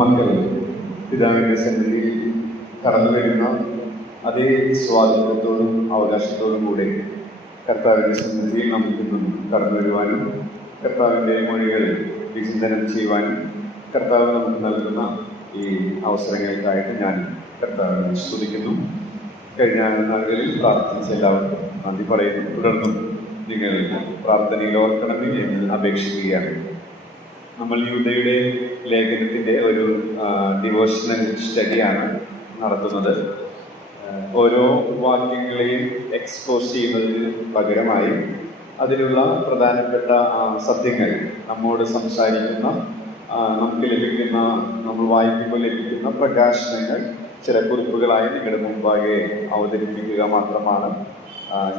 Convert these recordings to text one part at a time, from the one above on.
മക്കൾ പിതാവിൻ്റെ സന്നിധിയിൽ കടന്നു വരുന്ന അതേ സ്വാതന്ത്ര്യത്തോടും അവകാശത്തോടും കൂടെ കർത്താവിൻ്റെ സന്നിധിയിൽ നമുക്കിന്നും കടന്നു വരുവാനും കർത്താവിൻ്റെ മൊഴികൾ വിചിന്തനം ചെയ്യുവാനും കർത്താവ് നമുക്ക് നൽകുന്ന ഈ അവസരങ്ങൾക്കായിട്ട് ഞാൻ കർത്താവിനെ സ്തുതിക്കുന്നു. കഴിഞ്ഞ നാളുകളിൽ പ്രാർത്ഥിച്ച എല്ലാവർക്കും നന്ദി പറയുന്നു. തുടർന്നും നിങ്ങൾ പ്രാർത്ഥനയിൽ ഓർക്കണമേ എന്ന് അപേക്ഷിക്കുകയാണ്. നമ്മൾ യൂദയുടെ ലേഖനത്തിൻ്റെ ഒരു ഡിവോഷണൽ സ്റ്റഡിയാണ് നടത്തുന്നത്. ഓരോ വാക്യങ്ങളെയും എക്സ്പോസ് ചെയ്യുന്നതിന് പകരമായി അതിലുള്ള പ്രധാനപ്പെട്ട സത്യങ്ങൾ നമ്മോട് സംസാരിക്കുന്ന, നമുക്ക് ലഭിക്കുന്ന, നമ്മൾ വായിക്കുമ്പോൾ ലഭിക്കുന്ന പ്രകാശനങ്ങൾ ചില കുറിപ്പുകളായി നിങ്ങളുടെ മുമ്പാകെ അവതരിപ്പിക്കുക മാത്രമാണ്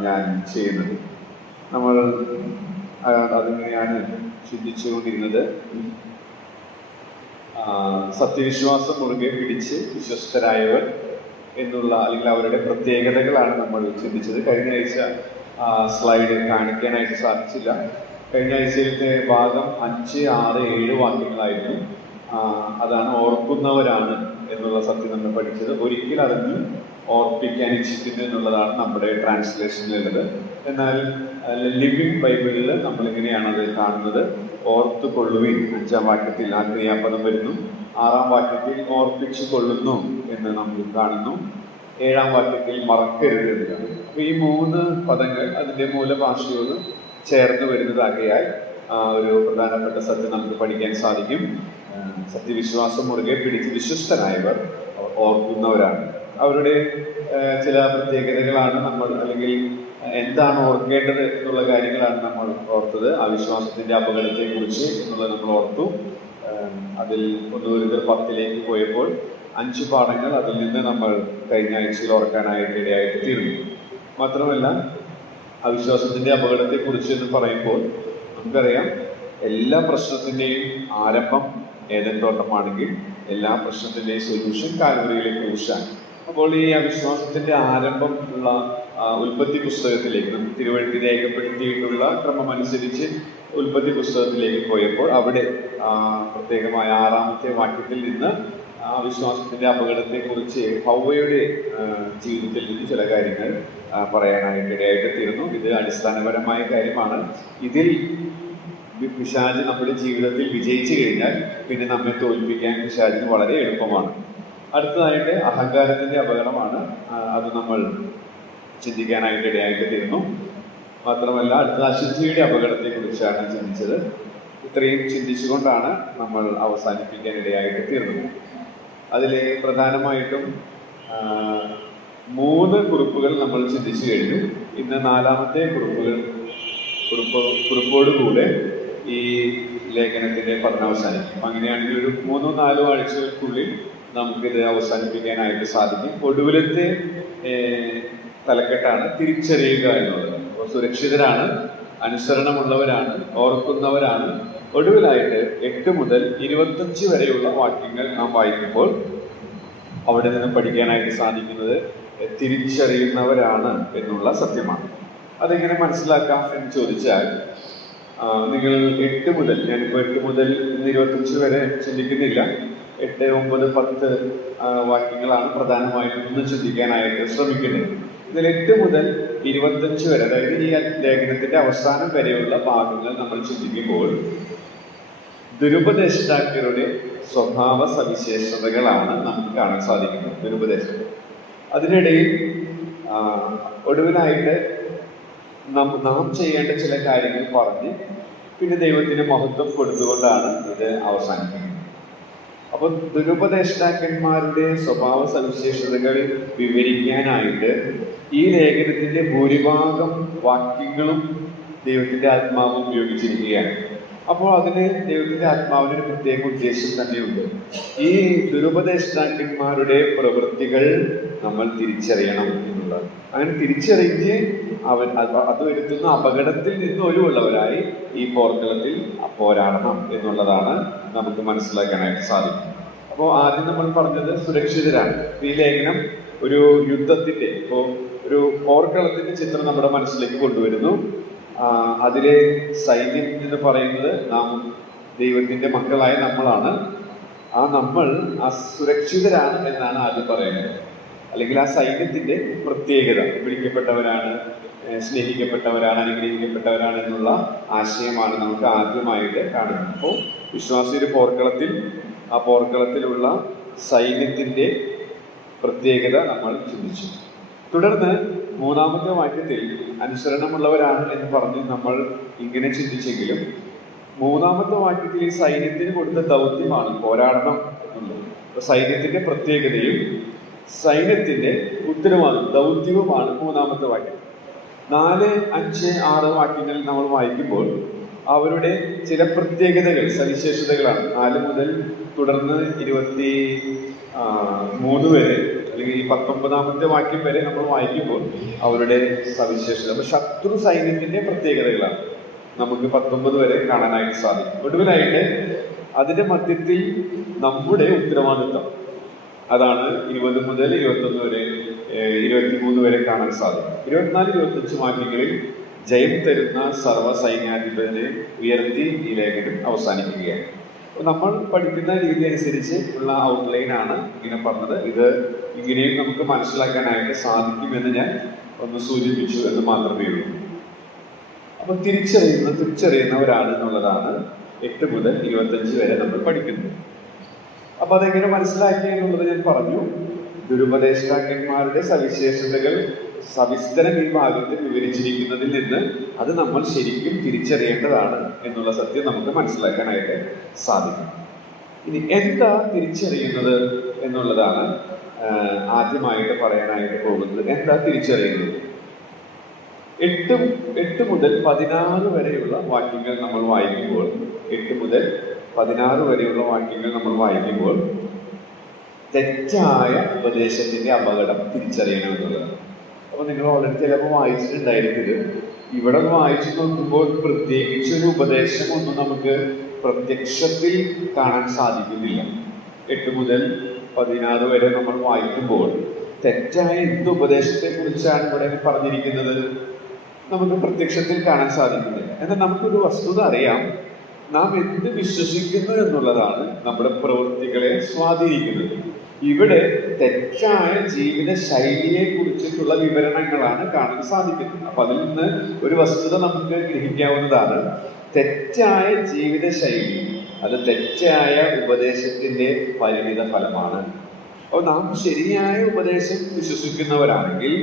ഞാൻ ചെയ്യുന്നത്. നമ്മൾ അതിനെയാണ് ചിന്തിച്ചുകൊണ്ടിരുന്നത്. സത്യവിശ്വാസം മുറുകെ പിടിച്ച് വിശ്വസ്തരായവർ എന്നുള്ള, അല്ലെങ്കിൽ അവരുടെ പ്രത്യേകതകളാണ് നമ്മൾ ചിന്തിച്ചത്. കഴിഞ്ഞ ആഴ്ച സ്ലൈഡ് കാണിക്കാനായിട്ട് സാധിച്ചില്ല. കഴിഞ്ഞ ആഴ്ചയിലത്തെ ഭാഗം 5, 6, 7 വാക്യങ്ങളായിരുന്നു. അതാണ് ഓർക്കുന്നവരാണ് എന്നുള്ള സത്യം നമ്മൾ പഠിച്ചത്. ഒരിക്കൽ അറിഞ്ഞ് ഓർപ്പിക്കാൻ ഇച്ഛിക്കുന്നു എന്നുള്ളതാണ് നമ്മുടെ ട്രാൻസ്ലേഷനിലുള്ളത്. എന്നാൽ ലിവിംഗ് ബൈബിളിൽ നമ്മളിങ്ങനെയാണ് അത് കാണുന്നത്. ഓർത്തു കൊള്ളുവിൻ 5-ാം വാക്യത്തിൽ ആ ക്രിയാപദം വരുന്നു. 6-ാം വാക്യത്തിൽ ഓർപ്പിച്ചു കൊള്ളുന്നു എന്ന് നമ്മൾ കാണുന്നു. 7-ാം വാക്യത്തിൽ മറക്കരുത് എന്നാണ്. അപ്പൊ ഈ 3 പദങ്ങൾ അതിൻ്റെ മൂലഭാഷയോട് ചേർന്ന് വരുന്നതാകയാൽ ഒരു പ്രധാനപ്പെട്ട സത്യം നമുക്ക് പഠിക്കാൻ സാധിക്കും. സത്യവിശ്വാസം മുറുകെ പിടിച്ച് വിശ്വസ്തനായവർ ഓർക്കുന്നവരാണ്. അവരുടെ ചില പ്രത്യേകതകളാണ് നമ്മൾ, അല്ലെങ്കിൽ എന്താണ് ഓർക്കേണ്ടത് എന്നുള്ള കാര്യങ്ങളാണ് നമ്മൾ ഓർത്തത്. ആ വിശ്വാസത്തിന്റെ അപകടത്തെ കുറിച്ച് എന്നുള്ളത് നമ്മൾ ഓർത്തു. അതിൽ 1 Corinthians 10 പോയപ്പോൾ 5 പാഠങ്ങൾ അതിൽ നിന്ന് നമ്മൾ കഴിഞ്ഞ ആഴ്ചയിൽ ഓർക്കാനായിട്ട് ഇടയായിട്ട് തീർന്നു. മാത്രമല്ല, അവിശ്വാസത്തിന്റെ അപകടത്തെ കുറിച്ച് എന്ന് പറയുമ്പോൾ നമുക്കറിയാം, എല്ലാ പ്രശ്നത്തിന്റെയും ആരംഭം ഏദൻ തോട്ടമാണെങ്കിൽ എല്ലാ പ്രശ്നത്തിന്റെയും സൊല്യൂഷൻ കാൽവരിയിലെ ക്രൂശാണ്. അപ്പോൾ ഈ അവിശ്വാസത്തിന്റെ ആരംഭം ഉള്ള ഉൽപ്പത്തി പുസ്തകത്തിലേക്ക്, നമുക്ക് തിരുവഴുത്തിൽ രേഖപ്പെടുത്തിയിട്ടുള്ള ക്രമം അനുസരിച്ച് ഉൽപ്പത്തി പുസ്തകത്തിലേക്ക് പോയപ്പോൾ അവിടെ പ്രത്യേകമായ 6-ാമത്തെ വാക്യത്തിൽ നിന്ന് അവിശ്വാസത്തിന്റെ അപകടത്തെ കുറിച്ച് ഹവ്വയുടെ ജീവിതത്തിൽ നിന്ന് ചില കാര്യങ്ങൾ പറയാനായിട്ട് ഇടയായിട്ട് തീർന്നു. ഇത് അടിസ്ഥാനപരമായ കാര്യമാണ്. ഇതിൽ പിശാച് നമ്മുടെ ജീവിതത്തിൽ വിജയിച്ചു കഴിഞ്ഞാൽ പിന്നെ നമ്മെ തോൽപ്പിക്കാൻ പിശാചിന് വളരെ എളുപ്പമാണ്. അടുത്തതായിട്ട് അഹങ്കാരത്തിന്റെ അപകടമാണ്. അത് നമ്മൾ ചിന്തിക്കാനായിട്ട് ഇടയായിട്ട് തീർന്നു. മാത്രമല്ല, അടുത്ത അശുദ്ധിയുടെ അപകടത്തെ കുറിച്ചാണ് ചിന്തിച്ചത്. ഇത്രയും ചിന്തിച്ചുകൊണ്ടാണ് നമ്മൾ അവസാനിപ്പിക്കാൻ ഇടയായിട്ട് തീർന്നത്. അതിൽ പ്രധാനമായിട്ടും 3 കുറിപ്പുകൾ നമ്മൾ ചിന്തിച്ചു കഴിഞ്ഞു. ഇന്ന് 4-ാമത്തെ കുറിപ്പോടുകൂടെ ഈ ലേഖനത്തിന്റെ പഠനം അവസാനിക്കും. അങ്ങനെയാണെങ്കിൽ ഒരു 3-4 ആഴ്ചകൾക്കുള്ളിൽ നമുക്കിത് അവസാനിപ്പിക്കാനായിട്ട് സാധിക്കും. ഒടുവിലത്തെ തലക്കെട്ടാണ് തിരിച്ചറിയുക എന്നുള്ളത്. അപ്പോൾ സുരക്ഷിതരാണ്, അനുസരണമുള്ളവരാണ്, ഓർക്കുന്നവരാണ്. ഒടുവിലായിട്ട് 8 മുതൽ 25 വരെയുള്ള വാക്യങ്ങൾ നാം വായിക്കുമ്പോൾ അവിടെ നിന്ന് പഠിക്കാനായിട്ട് സാധിക്കുന്നത് തിരിച്ചറിയുന്നവരാണ് എന്നുള്ള സത്യമാണ്. അതെങ്ങനെ മനസ്സിലാക്കാം എന്ന് ചോദിച്ചാൽ, നിങ്ങൾ 8 മുതൽ, ഞാനിപ്പോൾ 8 മുതൽ 25 വരെ ചിന്തിക്കുന്നില്ല. 8, 9, 10 വാക്യങ്ങളാണ് പ്രധാനമായിട്ടും ഒന്ന് ചിന്തിക്കാനായിട്ട് ശ്രമിക്കുന്നത്. ഇതിൽ 8 മുതൽ 25 വരെ, അതായത് ഈ ലേഖനത്തിന്റെ അവസാനം വരെയുള്ള ഭാഗങ്ങൾ നമ്മൾ ചിന്തിക്കുമ്പോൾ ദുരുപദേഷ്ടാക്കളുടെ സ്വഭാവ സവിശേഷതകളാണ് നമുക്ക് കാണാൻ സാധിക്കുന്നത്. ദുരുപദേശം. അതിനിടയിൽ ഒടുവിലായിട്ട് നാം ചെയ്യേണ്ട ചില കാര്യങ്ങൾ പറഞ്ഞ് പിന്നെ ദൈവത്തിന് മഹത്വം കൊടുത്തുകൊണ്ടാണ് ഇത് അവസാനിക്കുന്നത്. അപ്പൊ ദുരുപദേഷ്ടാക്കന്മാരുടെ സ്വഭാവ സവിശേഷതകൾ വിവരിക്കാനായിട്ട് ഈ ലേഖനത്തിന്റെ ഭൂരിഭാഗം വാക്യങ്ങളും ദൈവത്തിന്റെ ആത്മാവ് ഉപയോഗിച്ചിരിക്കുകയാണ്. അപ്പോൾ അതിന് ദൈവത്തിന്റെ ആത്മാവിനൊരു പ്രത്യേക ഉദ്ദേശം തന്നെയുണ്ട്. ഈ ദുരുപദേഷ്ടാക്കന്മാരുടെ പ്രവൃത്തികൾ നമ്മൾ തിരിച്ചറിയണം എന്നുള്ളത്. അങ്ങനെ തിരിച്ചറിഞ്ഞ് അത് വരുത്തുന്ന അപകടത്തിൽ നിന്ന് ഒഴിവുള്ളവരായി ഈ പോർക്കളത്തിൽ പോരാടണം എന്നുള്ളതാണ് നമുക്ക് മനസ്സിലാക്കാനായിട്ട് സാധിക്കും. അപ്പോൾ ആദ്യം നമ്മൾ പറഞ്ഞത് സുരക്ഷിതരാണ്. ഈ ലേഖനം ഒരു യുദ്ധത്തിന്റെ, ഇപ്പോൾ ഒരു പോർക്കളത്തിന്റെ ചിത്രം നമ്മുടെ മനസ്സിലേക്ക് കൊണ്ടുവരുന്നു. അതിലെ സൈന്യം എന്ന് പറയുന്നത് നാം ദൈവത്തിന്റെ മക്കളായ നമ്മളാണ്. നമ്മൾ അസുരക്ഷിതരാണ് എന്നാണ് ആദ്യം പറയുന്നത്. അല്ലെങ്കിൽ ആ സൈന്യത്തിന്റെ പ്രത്യേകത വിളിക്കപ്പെട്ടവരാണ്, സ്നേഹിക്കപ്പെട്ടവരാണ്, അനുഗ്രഹിക്കപ്പെട്ടവരാണ് എന്നുള്ള ആശയമാണ് നമുക്ക് ആദ്യമായിട്ട് കാണുന്നത്. അപ്പോൾ വിശ്വാസി ഒരു പോർക്കളത്തിൽ, ആ പോർക്കളത്തിലുള്ള സൈന്യത്തിന്റെ പ്രത്യേകത നമ്മൾ ചിന്തിച്ചു. തുടർന്ന് മൂന്നാമത്തെ വാക്യത്തിൽ അനുസരണമുള്ളവരാണ് എന്ന് പറഞ്ഞ് നമ്മൾ ഇങ്ങനെ ചിന്തിച്ചെങ്കിലും മൂന്നാമത്തെ വാക്യത്തിൽ ഈ സൈന്യത്തിന് കൊടുത്ത ദൗത്യമാണ് പോരാടണം എന്നുള്ളത്. സൈന്യത്തിന്റെ പ്രത്യേകതയും സൈന്യത്തിന്റെ ഉത്തരവാദിത്വം, ദൗത്യവുമാണ് മൂന്നാമത്തെ വാക്യം. 4, 5, 6 വാക്യങ്ങളിൽ നമ്മൾ വായിക്കുമ്പോൾ അവരുടെ ചില പ്രത്യേകതകൾ, സവിശേഷതകളാണ്. 4 മുതൽ തുടർന്ന് 23 വരെ, അല്ലെങ്കിൽ 19ാമത്തെ വാക്യം വരെ നമ്മൾ വായിക്കുമ്പോൾ അവരുടെ സവിശേഷത, അപ്പൊ ശത്രു സൈന്യത്തിന്റെ പ്രത്യേകതകളാണ് നമുക്ക് 19 വരെ കാണാനായിട്ട് സാധിക്കും. ഒടുവിലായിട്ട് അതിന്റെ മധ്യത്തിൽ നമ്മുടെ ഉത്തരവാദിത്വം, അതാണ് 20 മുതൽ 21 വരെ, 23 വരെ കാണാൻ സാധിക്കും. 24, 25 വാക്യങ്ങളിൽ ജയം തരുന്ന സർവ്വ സൈന്യാധിപനെ ഉയർത്തി ഈ ലേഖനം അവസാനിക്കുകയാണ്. നമ്മൾ പഠിക്കുന്ന രീതി അനുസരിച്ച് ഉള്ള ഔട്ട്ലൈൻ ആണ് ഇങ്ങനെ പറഞ്ഞത്. ഇത് ഇങ്ങനെയും നമുക്ക് മനസ്സിലാക്കാനായിട്ട് സാധിക്കുമെന്ന് ഞാൻ ഒന്ന് സൂചിപ്പിച്ചു എന്ന് മാത്രമേ ഉള്ളൂ. അപ്പൊ തിരിച്ചറിയുന്നവരാണ് എന്നുള്ളതാണ് 8 മുതൽ 25 വരെ നമ്മൾ പഠിക്കുന്നത്. അപ്പൊ അതെങ്ങനെ മനസ്സിലാക്കി എന്നുള്ളത് ഞാൻ പറഞ്ഞു. ദുരുപദേഷ്ടാക്കന്മാരുടെ സവിശേഷതകൾ സവിസ്തരം ഈ ഭാഗത്തിൽ വിവരിച്ചിരിക്കുന്നതിൽ നിന്ന് അത് നമ്മൾ ശരിക്കും തിരിച്ചറിയേണ്ടതാണ് എന്നുള്ള സത്യം നമുക്ക് മനസ്സിലാക്കാനായിട്ട് സാധിക്കും. ഇനി എന്താ തിരിച്ചറിയുന്നത് എന്നുള്ളതാണ് ആദ്യമായിട്ട് പറയാനായിട്ട് പോകുന്നത്. എന്താ തിരിച്ചറിയുന്നത്? 8 മുതൽ 16 വരെയുള്ള വാക്യങ്ങൾ നമ്മൾ വായിക്കുമ്പോൾ 8 മുതൽ 16 വരെയുള്ള വാക്യങ്ങൾ നമ്മൾ വായിക്കുമ്പോൾ തെറ്റായ ഉപദേശത്തിന്റെ അപകടം തിരിച്ചറിയണം എന്നുള്ളതാണ്. അപ്പൊ നിങ്ങൾ ഓൾറെഡി ചിലപ്പോൾ വായിച്ചിട്ടുണ്ടായിരിക്കും. ഇവിടെ വായിച്ചു നോക്കുമ്പോൾ പ്രത്യേകിച്ചൊരു ഉപദേശമൊന്നും നമുക്ക് പ്രത്യക്ഷത്തിൽ കാണാൻ സാധിക്കുന്നില്ല. 8 മുതൽ 16 വരെ നമ്മൾ വായിക്കുമ്പോൾ തെറ്റായ എന്ത് ഉപദേശത്തെ കുറിച്ചാണ് ഇവിടെ പറഞ്ഞിരിക്കുന്നത് നമുക്ക് പ്രത്യക്ഷത്തിൽ കാണാൻ സാധിക്കുന്നില്ല. എന്നാൽ നമുക്കൊരു വസ്തുത അറിയാം. നാം എന്ത് വിശ്വസിക്കുന്നു എന്നുള്ളതാണ് നമ്മുടെ പ്രവൃത്തികളെ സ്വാധീനിക്കുന്നത്. ഇവിടെ തെറ്റായ ജീവിത ശൈലിയെ കുറിച്ചിട്ടുള്ള വിവരണങ്ങളാണ് കാണാൻ സാധിക്കുന്നത്. അപ്പൊ അതിൽ നിന്ന് ഒരു വസ്തുത നമുക്ക് ഗ്രഹിക്കാവുന്നതാണ്. തെറ്റായ ജീവിത ശൈലി അത് തെറ്റായ ഉപദേശത്തിന്റെ പരിണിത ഫലമാണ്. അപ്പോൾ നാം ശരിയായ ഉപദേശം വിശ്വസിക്കുന്നവരാണെങ്കിൽ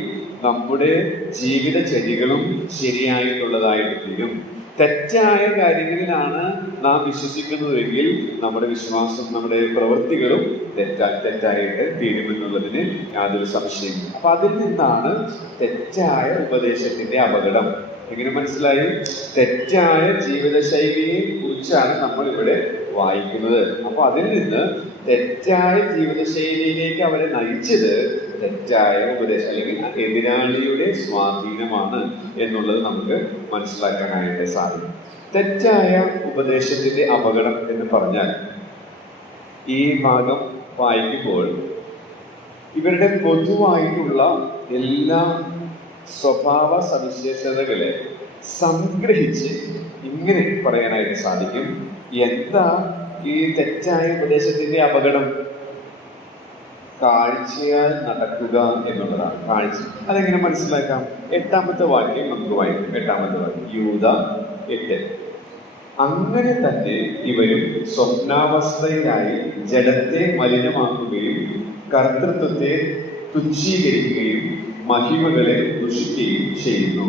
നമ്മുടെ ജീവിതചര്യകളും ശരിയായിട്ടുള്ളതായിട്ട് തീരും. തെറ്റായ കാര്യങ്ങളിലാണ് നാം വിശ്വസിക്കുന്നതെങ്കിൽ നമ്മുടെ വിശ്വാസം, നമ്മുടെ പ്രവൃത്തികളും തെറ്റായിട്ട് തീരുമെന്നുള്ളതിന് യാതൊരു സംശയമില്ല. അപ്പൊ അതിൽ നിന്നാണ് തെറ്റായ ഉപദേശത്തിന്റെ അപകടം. എങ്ങനെ മനസ്സിലായി? തെറ്റായ ജീവിതശൈലിയെ കുറിച്ചാണ് നമ്മൾ ഇവിടെ വായിക്കുന്നത്. അപ്പൊ അതിൽ നിന്ന് തെറ്റായ ജീവിതശൈലിയിലേക്ക് അവരെ നയിച്ചത് തെറ്റായ ഉപദേശം അല്ലെങ്കിൽ എതിരാളിയുടെ സ്വാധീനമാണ് എന്നുള്ളത് നമുക്ക് മനസ്സിലാക്കാനായിട്ട് സാധിക്കും. തെറ്റായ ഉപദേശത്തിന്റെ അപകടം എന്ന് പറഞ്ഞാൽ ഈ ഭാഗം വായിക്കുമ്പോൾ ഇവരുടെ പൊതുവായിട്ടുള്ള എല്ലാ സ്വഭാവ സവിശേഷതകളെ സംഗ്രഹിച്ച് ഇങ്ങനെ പറയാനായിട്ട് സാധിക്കും. എന്താ ഈ തെറ്റായ ഉപദേശത്തിന്റെ അപകടം? കാഴ്ചയാൽ നടക്കുക എന്നുള്ളതാണ്. കാഴ്ച അതെങ്ങനെ മനസ്സിലാക്കാം? 8ാമത്തെ വാക്യം നമുക്ക് വായിക്കും. 8ാമത്തെ വാക്യം യൂദ 8. അങ്ങനെ തന്നെ ഇവരും സ്വപ്നാവസ്ഥയിലായി ജഡത്തെ മലിനമാക്കുകയും കർത്തൃത്വത്തെ തുച്ഛീകരിക്കുകയും മഹിമകളെ ദുഷിക്കുകയും ചെയ്യുന്നു.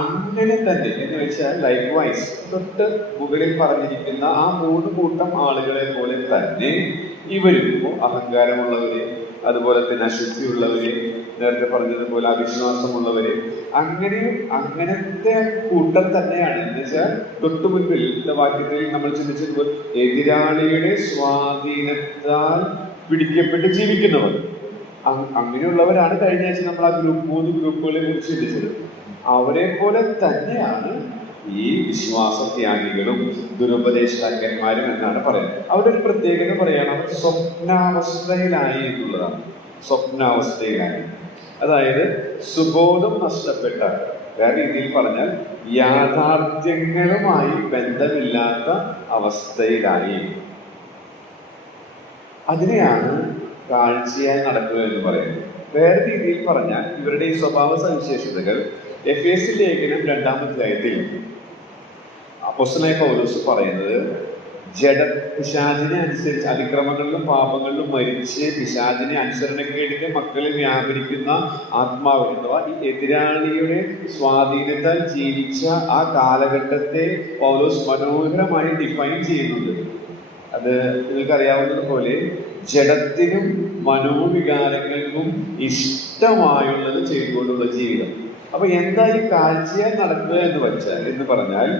അങ്ങനെ തന്നെ എന്ന് വെച്ചാൽ ലൈഫ് വൈസ് തൊട്ട് മുകളിൽ പറഞ്ഞിരിക്കുന്ന ആ 3 കൂട്ടം ആളുകളെ പോലെ തന്നെ ഇവരും അഹങ്കാരമുള്ളവര്, അതുപോലെ തന്നെ അശുദ്ധിയുള്ളവര്, നേരത്തെ പറഞ്ഞതുപോലെ അവിശ്വാസമുള്ളവര്, അങ്ങനത്തെ കൂട്ടം തന്നെയാണ്. എന്ന് വെച്ചാൽ തൊട്ടു മുൻപിൽ വാക്യത്തിൽ നമ്മൾ ചിന്തിച്ചതുപോലെ എതിരാളിയുടെ സ്വാധീനത്താൽ പിടിക്കപ്പെട്ട് ജീവിക്കുന്നവർ, അങ്ങനെയുള്ളവരാണ് കഴിഞ്ഞ ആഴ്ച നമ്മൾ ആ 3 ഗ്രൂപ്പുകളെ കുറിച്ച് ചിന്തിച്ചത്. അവരെ പോലെ തന്നെയാണ് ഈ വിശ്വാസത്യാഗികളും ദുരുപദേഷ്ടാക്കന്മാരും എന്നാണ് പറയുന്നത്. അവരുടെ ഒരു പ്രത്യേകത പറയാണ്, അവർ സ്വപ്നാവസ്ഥയിലായി എന്നുള്ളതാണ്. സ്വപ്നാവസ്ഥയിലായി, അതായത് സുബോധം നഷ്ടപ്പെട്ട, വേറെ രീതിയിൽ പറഞ്ഞാൽ യാഥാർത്ഥ്യങ്ങളുമായി ബന്ധമില്ലാത്ത അവസ്ഥയിലായി. അതിനെയാണ് കാഴ്ചയായി നടക്കുക എന്ന് പറയുന്നത്. വേറെ രീതിയിൽ പറഞ്ഞാൽ ഇവരുടെ ഈ സ്വഭാവ സവിശേഷതകൾ എഫേസ്യ ലേഖനം 2-ാം അധ്യായത്തിൽ അപ്പോസ്തലനായ പൗലോസ് പറയുന്നത്, പിശാചിനെ അനുസരിച്ച് അതിക്രമങ്ങളിലും പാപങ്ങളിലും മരിച്ച് പിശാചിനെ അനുസരണക്കേടിന്റെ മക്കളിൽ വ്യാപരിക്കുന്ന ആത്മാവ് അഥവാ ഈ എതിരാളിയുടെ സ്വാധീനത്താൽ ജീവിച്ച ആ കാലഘട്ടത്തെ പൗലോസ് മനോഹരമായി ഡിഫൈൻ ചെയ്യുന്നുണ്ട്. അത് നിങ്ങൾക്കറിയാവുന്നതുപോലെ ജഡത്തിനും മനോവികാരങ്ങൾക്കും ഇഷ്ടമായുള്ളത് ചെയ്തുകൊണ്ടുള്ള ജീവിതം. അപ്പൊ എന്താ ഈ കാഴ്ചയാൽ നടക്കുക എന്ന് പറഞ്ഞാൽ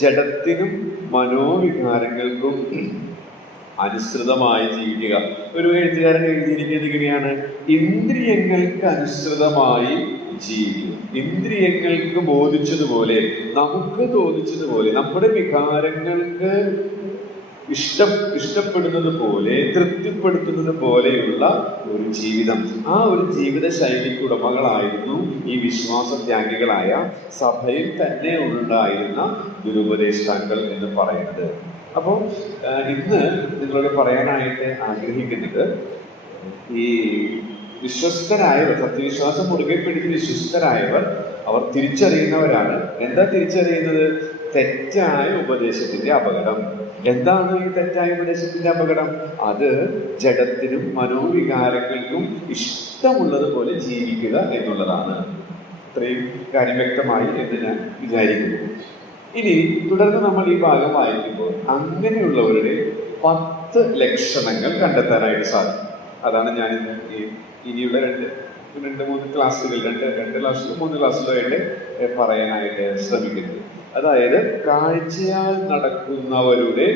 ജഡത്തിനും മനോവികാരങ്ങൾക്കും അനുസൃതമായി ജീവിക്കുക. ഒരു എഴുത്തുകാരൻ എഴുതിയിരിക്കുന്നത് ഇങ്ങനെയാണ്: ഇന്ദ്രിയങ്ങൾക്ക് അനുസൃതമായി ജീവിക്കുക. ഇന്ദ്രിയങ്ങൾക്ക് ബോധിച്ചതുപോലെ, നമുക്ക് തോന്നിച്ചതുപോലെ, നമ്മുടെ വികാരങ്ങൾക്ക് ഇഷ്ടപ്പെടുന്നത് പോലെ, തൃപ്തിപ്പെടുത്തുന്നത് പോലെയുള്ള ഒരു ജീവിതം. ആ ഒരു ജീവിത ശൈലിക്ക് ഉടമകളായിരുന്നു ഈ വിശ്വാസത്യാഗികളായ സഭയിൽ തന്നെ ഉണ്ടായിരുന്ന ദുരുപദേഷ്ടാക്കൾ എന്ന് പറയുന്നത്. അപ്പോൾ ഇന്ന് നിങ്ങളോട് പറയാനായിട്ട് ആഗ്രഹിക്കുന്നത്, ഈ വിശ്വസ്തരായവർ, സത്യവിശ്വാസം മുറുകെ പിടിച്ച് വിശ്വസ്തരായവർ അവർ തിരിച്ചറിയുന്നവരാണ്. എന്താ തിരിച്ചറിയുന്നത്? തെറ്റായ ഉപദേശത്തിന്റെ അപകടം. എന്താണ് ഈ തെറ്റായ ഉപദേശത്തിന്റെ അപകടം? അത് ജഡത്തിനും മനോവികാരങ്ങൾക്കും ഇഷ്ടമുള്ളതുപോലെ ജീവിക്കുക എന്നുള്ളതാണ്. ഇത്രയും കാര്യം വ്യക്തമായി എന്ന് ഞാൻ വിചാരിക്കുന്നു. ഇനി തുടർന്ന് നമ്മൾ ഈ ഭാഗം വായിക്കുമ്പോൾ അങ്ങനെയുള്ളവരുടെ 10 ലക്ഷണങ്ങൾ കണ്ടെത്താനായിട്ട് സാധിക്കും. അതാണ് ഞാൻ ഇനിയുള്ള രണ്ട് മൂന്ന് ക്ലാസ്സുകൾ, രണ്ട് ക്ലാസ്സിലോ 3 ക്ലാസ്സിലോ ആയിട്ട് പറയാനായിട്ട് ശ്രമിക്കുന്നത്. അതായത് കാഴ്ചയാൽ നടക്കുന്നവരുടെ,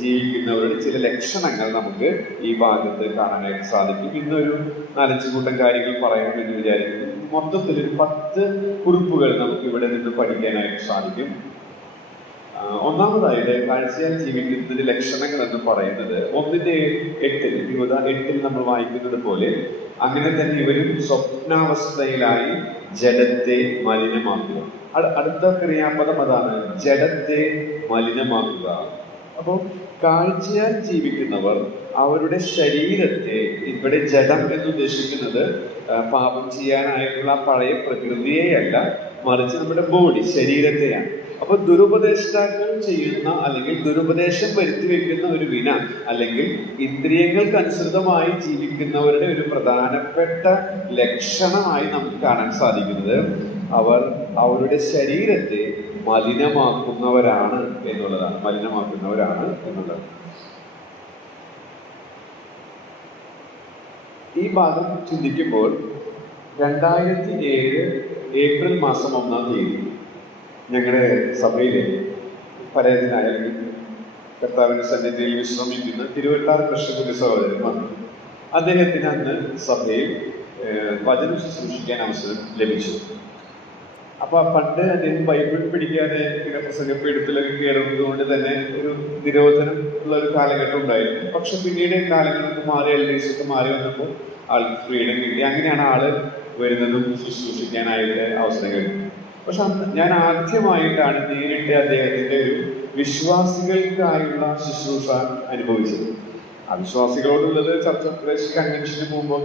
ജീവിക്കുന്നവരുടെ ചില ലക്ഷണങ്ങൾ നമുക്ക് ഈ ഭാഗത്ത് കാണാനായിട്ട് സാധിക്കും. ഇന്നൊരു 4-5 കൂട്ടം കാര്യങ്ങൾ പറയണമെന്ന് വിചാരിക്കുന്നു. മൊത്തത്തിൽ 10 കുറിപ്പുകൾ നമുക്ക് ഇവിടെ നിന്ന് പഠിക്കാനായിട്ട് സാധിക്കും. ഒന്നാമതായിട്ട് കാഴ്ചയാൽ ജീവിക്കുന്നതിന്റെ ലക്ഷണങ്ങൾ എന്ന് പറയുന്നത് 1:8 നമ്മൾ വായിക്കുന്നത് പോലെ, അങ്ങനെ തന്നെ ഇവരും സ്വപ്നാവസ്ഥയിലായി ജഡത്തെ മലിനമാക്കുക. അടുത്ത ക്രിയാപദം അതാണ്, ജഡത്തെ മലിനമാക്കുക. അപ്പോൾ കാഴ്ചയാൽ ജീവിക്കുന്നവർ അവരുടെ ശരീരത്തെ, ഇവിടെ ജഡം എന്ന് ഉദ്ദേശിക്കുന്നത് പാപം ചെയ്യാനായിട്ടുള്ള പഴയ പ്രകൃതിയെയല്ല, മറിച്ച് നമ്മുടെ ബോഡി, ശരീരത്തെയാണ്. അപ്പൊ ദുരുപദേഷ്ടാക്കൾ ചെയ്യുന്ന അല്ലെങ്കിൽ ദുരുപദേശം വരുത്തി വെക്കുന്ന ഒരു വിന, അല്ലെങ്കിൽ ഇന്ദ്രിയങ്ങൾക്ക് അനുസൃതമായി ജീവിക്കുന്നവരുടെ ഒരു പ്രധാനപ്പെട്ട ലക്ഷണമായി നമുക്ക് കാണാൻ സാധിക്കുന്നത്, അവർ അവരുടെ ശരീരത്തെ മലിനമാക്കുന്നവരാണ് എന്നുള്ളതാണ്. ഈ ഭാഗം ചിന്തിക്കുമ്പോൾ 2007 ഏപ്രിൽ മാസം 1-ാം തീയതി ഞങ്ങളുടെ സഭയിലെ പരേതനായ, കർത്താവിന്റെ സന്നിധിയിൽ വിശ്രമിക്കുന്ന തിരുവട്ടാർ കൃഷ്ണകുട്ടി സഹോദരൻ വന്നു. അദ്ദേഹത്തിന് അന്ന് സഭയിൽ വചനം ശുശ്രൂഷിക്കാൻ അവസരം ലഭിച്ചു. അപ്പൊ പണ്ട് അദ്ദേഹം ബൈബിൾ പിടിക്കാതെ ഇങ്ങനെ പ്രസംഗപ്പീഠത്തിലൊക്കെ കയറുന്നത് കൊണ്ട് തന്നെ ഒരു നിരോധനം ഉള്ള ഒരു കാലഘട്ടം ഉണ്ടായിരുന്നു. പക്ഷെ പിന്നീട് കാലങ്ങളൊക്കെ മാറി, LDS ഒക്കെ മാറി വന്നപ്പോൾ ആൾക്ക് ഫ്രീഡം കിട്ടി. അങ്ങനെയാണ് ആള് വരുന്നതും ശുശ്രൂഷിക്കാനായിട്ട് അവസരം കിട്ടും. പക്ഷെ ഞാൻ ആദ്യമായിട്ടാണ് നേരിട്ട് അദ്ദേഹത്തിന്റെ ഒരു വിശ്വാസികൾക്കായുള്ള ശുശ്രൂഷ അനുഭവിച്ചത്. അവിശ്വാസികളോടുള്ളത് ചർച്ച് ഓഫ് ക്രൈസ്റ്റ് കൺവെൻഷന് മുമ്പോ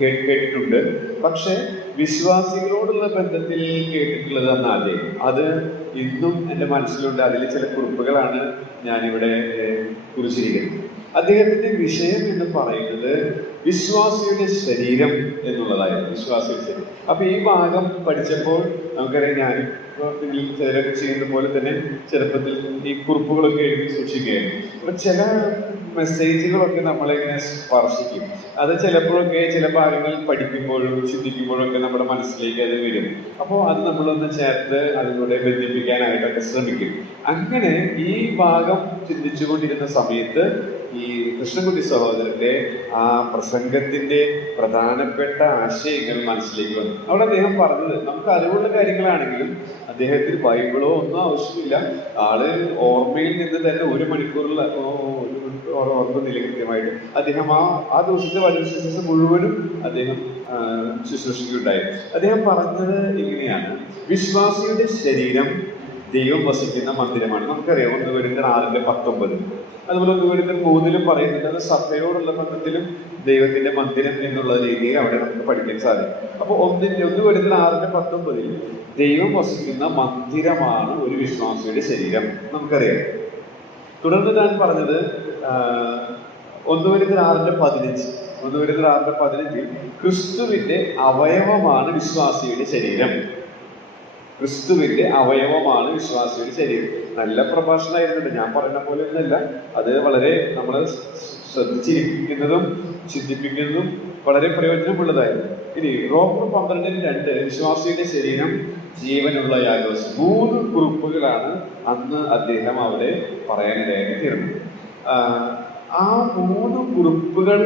കേട്ടിട്ടുണ്ട്. പക്ഷെ വിശ്വാസികളോടുള്ള ബന്ധത്തിൽ കേട്ടിട്ടുള്ളത് ആദ്യം. അത് ഇന്നും എൻ്റെ മനസ്സിലുണ്ട്. അതിൽ ചില കുറിപ്പുകളാണ് ഞാനിവിടെ കുറിച്ചിരിക്കുന്നത്. അദ്ദേഹത്തിന്റെ വിഷയം എന്ന് പറയുന്നത് വിശ്വാസിയുടെ ശരീരം എന്നുള്ളതായിരുന്നു. വിശ്വാസിയുടെ ശരീരം. അപ്പൊ ഈ ഭാഗം പഠിച്ചപ്പോൾ നമുക്കറിയാം, ഞാൻ ചിലരൊക്കെ ചെയ്യുന്ന പോലെ തന്നെ ചെറുപ്പത്തിൽ ഈ കുറിപ്പുകളൊക്കെ എഴുതി സൂക്ഷിക്കുകയായിരുന്നു. അപ്പൊ ചില മെസ്സേജുകളൊക്കെ നമ്മളിങ്ങനെ സ്പർശിക്കും. അത് ചിലപ്പോഴൊക്കെ ചില ഭാഗങ്ങൾ പഠിക്കുമ്പോഴും ചിന്തിക്കുമ്പോഴും ഒക്കെ നമ്മുടെ മനസ്സിലേക്ക് അത് വരും. അപ്പോൾ അത് നമ്മളൊന്ന് ചേർത്ത് അതിലൂടെ ബന്ധിപ്പിക്കാനായിട്ടൊക്കെ ശ്രമിക്കും. അങ്ങനെ ഈ ഭാഗം ചിന്തിച്ചുകൊണ്ടിരുന്ന സമയത്ത് ഈ കൃഷ്ണൻകുട്ടി സഹോദരന്റെ ആ പ്രസംഗത്തിന്റെ പ്രധാനപ്പെട്ട ആശയങ്ങൾ മനസ്സിലേക്ക് വന്നു. അവിടെ അദ്ദേഹം പറഞ്ഞത്, നമുക്ക് അറിവുള്ള കാര്യങ്ങളാണെങ്കിലും അദ്ദേഹത്തിന് ബൈബിളോ ഒന്നും ആവശ്യമില്ല. ആള് ഓർമ്മയിൽ നിന്ന് തന്നെ 1 മണിക്കൂറിൽ ഓർക്കുന്നില്ല കൃത്യമായിട്ട്, അദ്ദേഹം ആ ദിവസത്തെ വചന മുഴുവനും അദ്ദേഹം ശുശ്രൂഷിക്കുകയുണ്ടായി. അദ്ദേഹം പറഞ്ഞത് ഇങ്ങനെയാണ്: വിശ്വാസിയുടെ ശരീരം ദൈവം വസിക്കുന്ന മന്ദിരമാണ്. നമുക്കറിയാം 1 Corinthians 6:19. അതുപോലെ 1 Corinthians 3 പറയുന്നുണ്ട്, അത് സഭയോടുള്ള ബന്ധത്തിലും ദൈവത്തിന്റെ മന്ദിരം എന്നുള്ള രീതിയിൽ അവിടെ നമുക്ക് പഠിക്കാൻ സാധിക്കും. അപ്പോൾ 1 Corinthians 6:19 ദൈവം വസിക്കുന്ന മന്ദിരമാണ് ഒരു വിശ്വാസിയുടെ ശരീരം, നമുക്കറിയാം. തുടർന്ന് ഞാൻ പറഞ്ഞത് 1 Corinthians 6:15 ക്രിസ്തുവിന്റെ അവയവമാണ് വിശ്വാസിയുടെ ശരീരം. ക്രിസ്തുവിന്റെ അവയവമാണ് വിശ്വാസിയുടെ ശരീരം. നല്ല പ്രഭാഷണമായിരുന്നുണ്ട്, ഞാൻ പറയുന്ന പോലെ ഒന്നല്ല. അത് വളരെ നമ്മളെ ശ്രദ്ധിച്ചിരിക്കുന്നതും ചിന്തിപ്പിക്കുന്നതും വളരെ പ്രയോജനമുള്ളതായിരുന്നു. ഇനി റോമർ 12:2 വിശ്വാസിയുടെ ശരീരം ജീവനുള്ള യാഗം. 3 കുറിപ്പുകളാണ് അന്ന് അദ്ദേഹം അവിടെ പറയാനിടയായി തീർന്നത്. ആ 3 കുറിപ്പുകൾ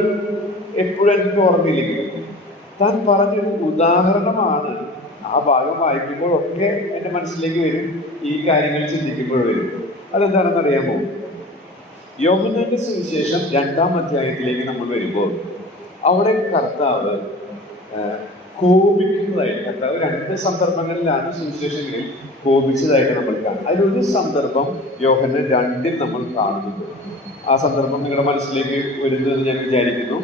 എപ്പോഴും എനിക്ക് ഓർമ്മയില്ലെങ്കിലും താൻ പറഞ്ഞൊരു ഉദാഹരണമാണ്. ആ ഭാഗം വായിക്കുമ്പോഴൊക്കെ എൻ്റെ മനസ്സിലേക്ക് വരും, ഈ കാര്യങ്ങൾ ചിന്തിക്കുമ്പോൾ വരും. അതെന്താണെന്ന് അറിയാമോ? യോഹന്നാന്റെ സുവിശേഷം 2-ാം അധ്യായത്തിലേക്ക് നമ്മൾ വരുമ്പോൾ അവിടെ കർത്താവ് കോപിക്കുന്നതായിട്ട്, കർത്താവ് 2 സന്ദർഭങ്ങളിലാണ് സുവിശേഷങ്ങളിൽ കോപിച്ചതായിട്ട് നമ്മൾ കാണും. അതിലൊരു സന്ദർഭം യോഹന്നാൻ 2-ൽ നമ്മൾ കാണുന്നുണ്ട്. ആ സന്ദർഭം നിങ്ങളുടെ മനസ്സിലേക്ക് വരുന്നത് ഞാൻ വിചാരിക്കുന്നു.